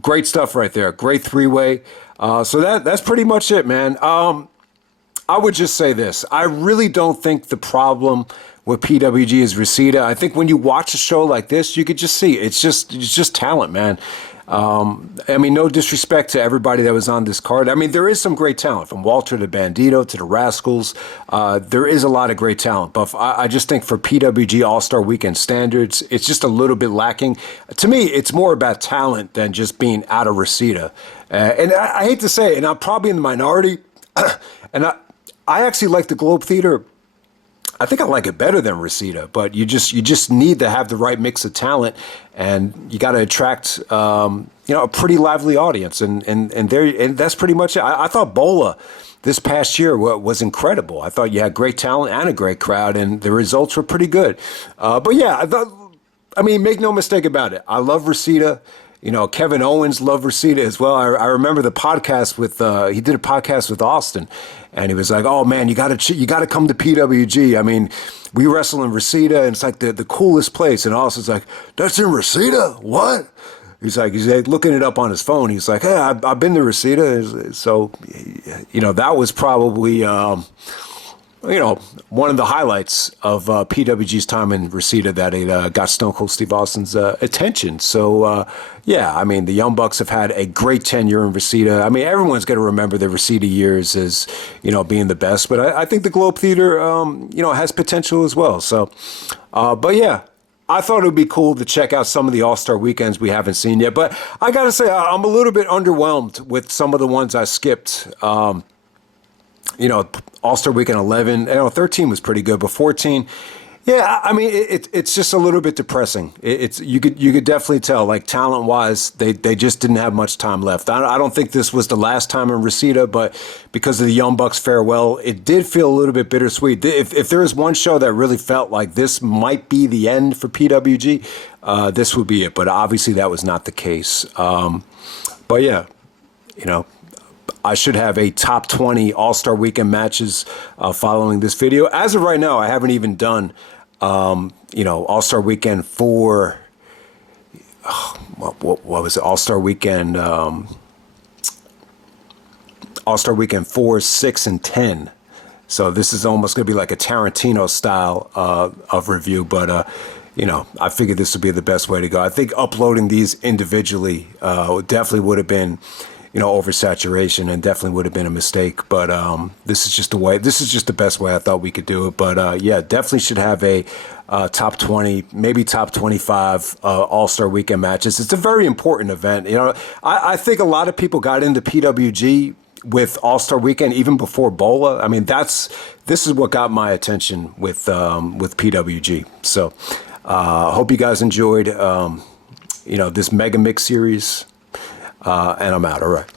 great stuff right there. Great three-way. So that's pretty much it, man. I would just say this. I really don't think the problem with PWG is Reseda. I think when you watch a show like this, you could just see it's just talent, man. I mean, no disrespect to everybody that was on this card. I mean, there is some great talent, from Walter to Bandito to the Rascals. There is a lot of great talent, but I just think for PWG All Star Weekend standards, it's just a little bit lacking. To me, it's more about talent than just being out of Reseda. And I hate to say it, and I'm probably in the minority, and I actually like the Globe Theater. I think I like it better than Reseda, but you just need to have the right mix of talent, and you got to attract a pretty lively audience, and that's pretty much it. I thought Bola this past year was incredible. I thought you had great talent and a great crowd, and the results were pretty good. But yeah, I mean, make no mistake about it. I love Reseda. Kevin Owens loved Reseda as well. I remember the podcast with he did a podcast with Austin, and he was like, "Oh man, you got to come to PWG. I mean, we wrestle in Reseda, and it's like the coolest place." And Austin's like, "That's in Reseda? What?" He's like looking it up on his phone. He's like, "Hey, I've been to Reseda." So, that was probably one of the highlights of PWG's time in Reseda that it got Stone Cold Steve Austin's attention. So, yeah, I mean, the Young Bucks have had a great tenure in Reseda. I mean, everyone's going to remember the Reseda years as, being the best. But I think the Globe Theater, has potential as well. So, but yeah. I thought it would be cool to check out some of the All-Star weekends we haven't seen yet. But I got to say, I'm a little bit underwhelmed with some of the ones I skipped. All-Star Weekend 11, 13 was pretty good, but 14, yeah, I mean, it's just a little bit depressing. You could definitely tell, like, talent-wise, they just didn't have much time left. I don't think this was the last time in Reseda, but because of the Young Bucks farewell, it did feel a little bit bittersweet. If there is one show that really felt like this might be the end for PWG, this would be it. But obviously that was not the case. But yeah, I should have a top 20 All-Star Weekend matches following this video. As of right now, I haven't even done, All-Star Weekend 4. What was it? All-Star Weekend. All-Star Weekend 4, 6, and 10. So this is almost going to be like a Tarantino style of review. But, I figured this would be the best way to go. I think uploading these individually definitely would have been oversaturation and definitely would have been a mistake. But this is just the best way I thought we could do it. But yeah, definitely should have a top 20, maybe top 25 All-Star Weekend matches. It's a very important event. I think a lot of people got into PWG with All-Star Weekend even before Bola. I mean, this is what got my attention with PWG. So hope you guys enjoyed this Mega Mix series. And I'm out. All right.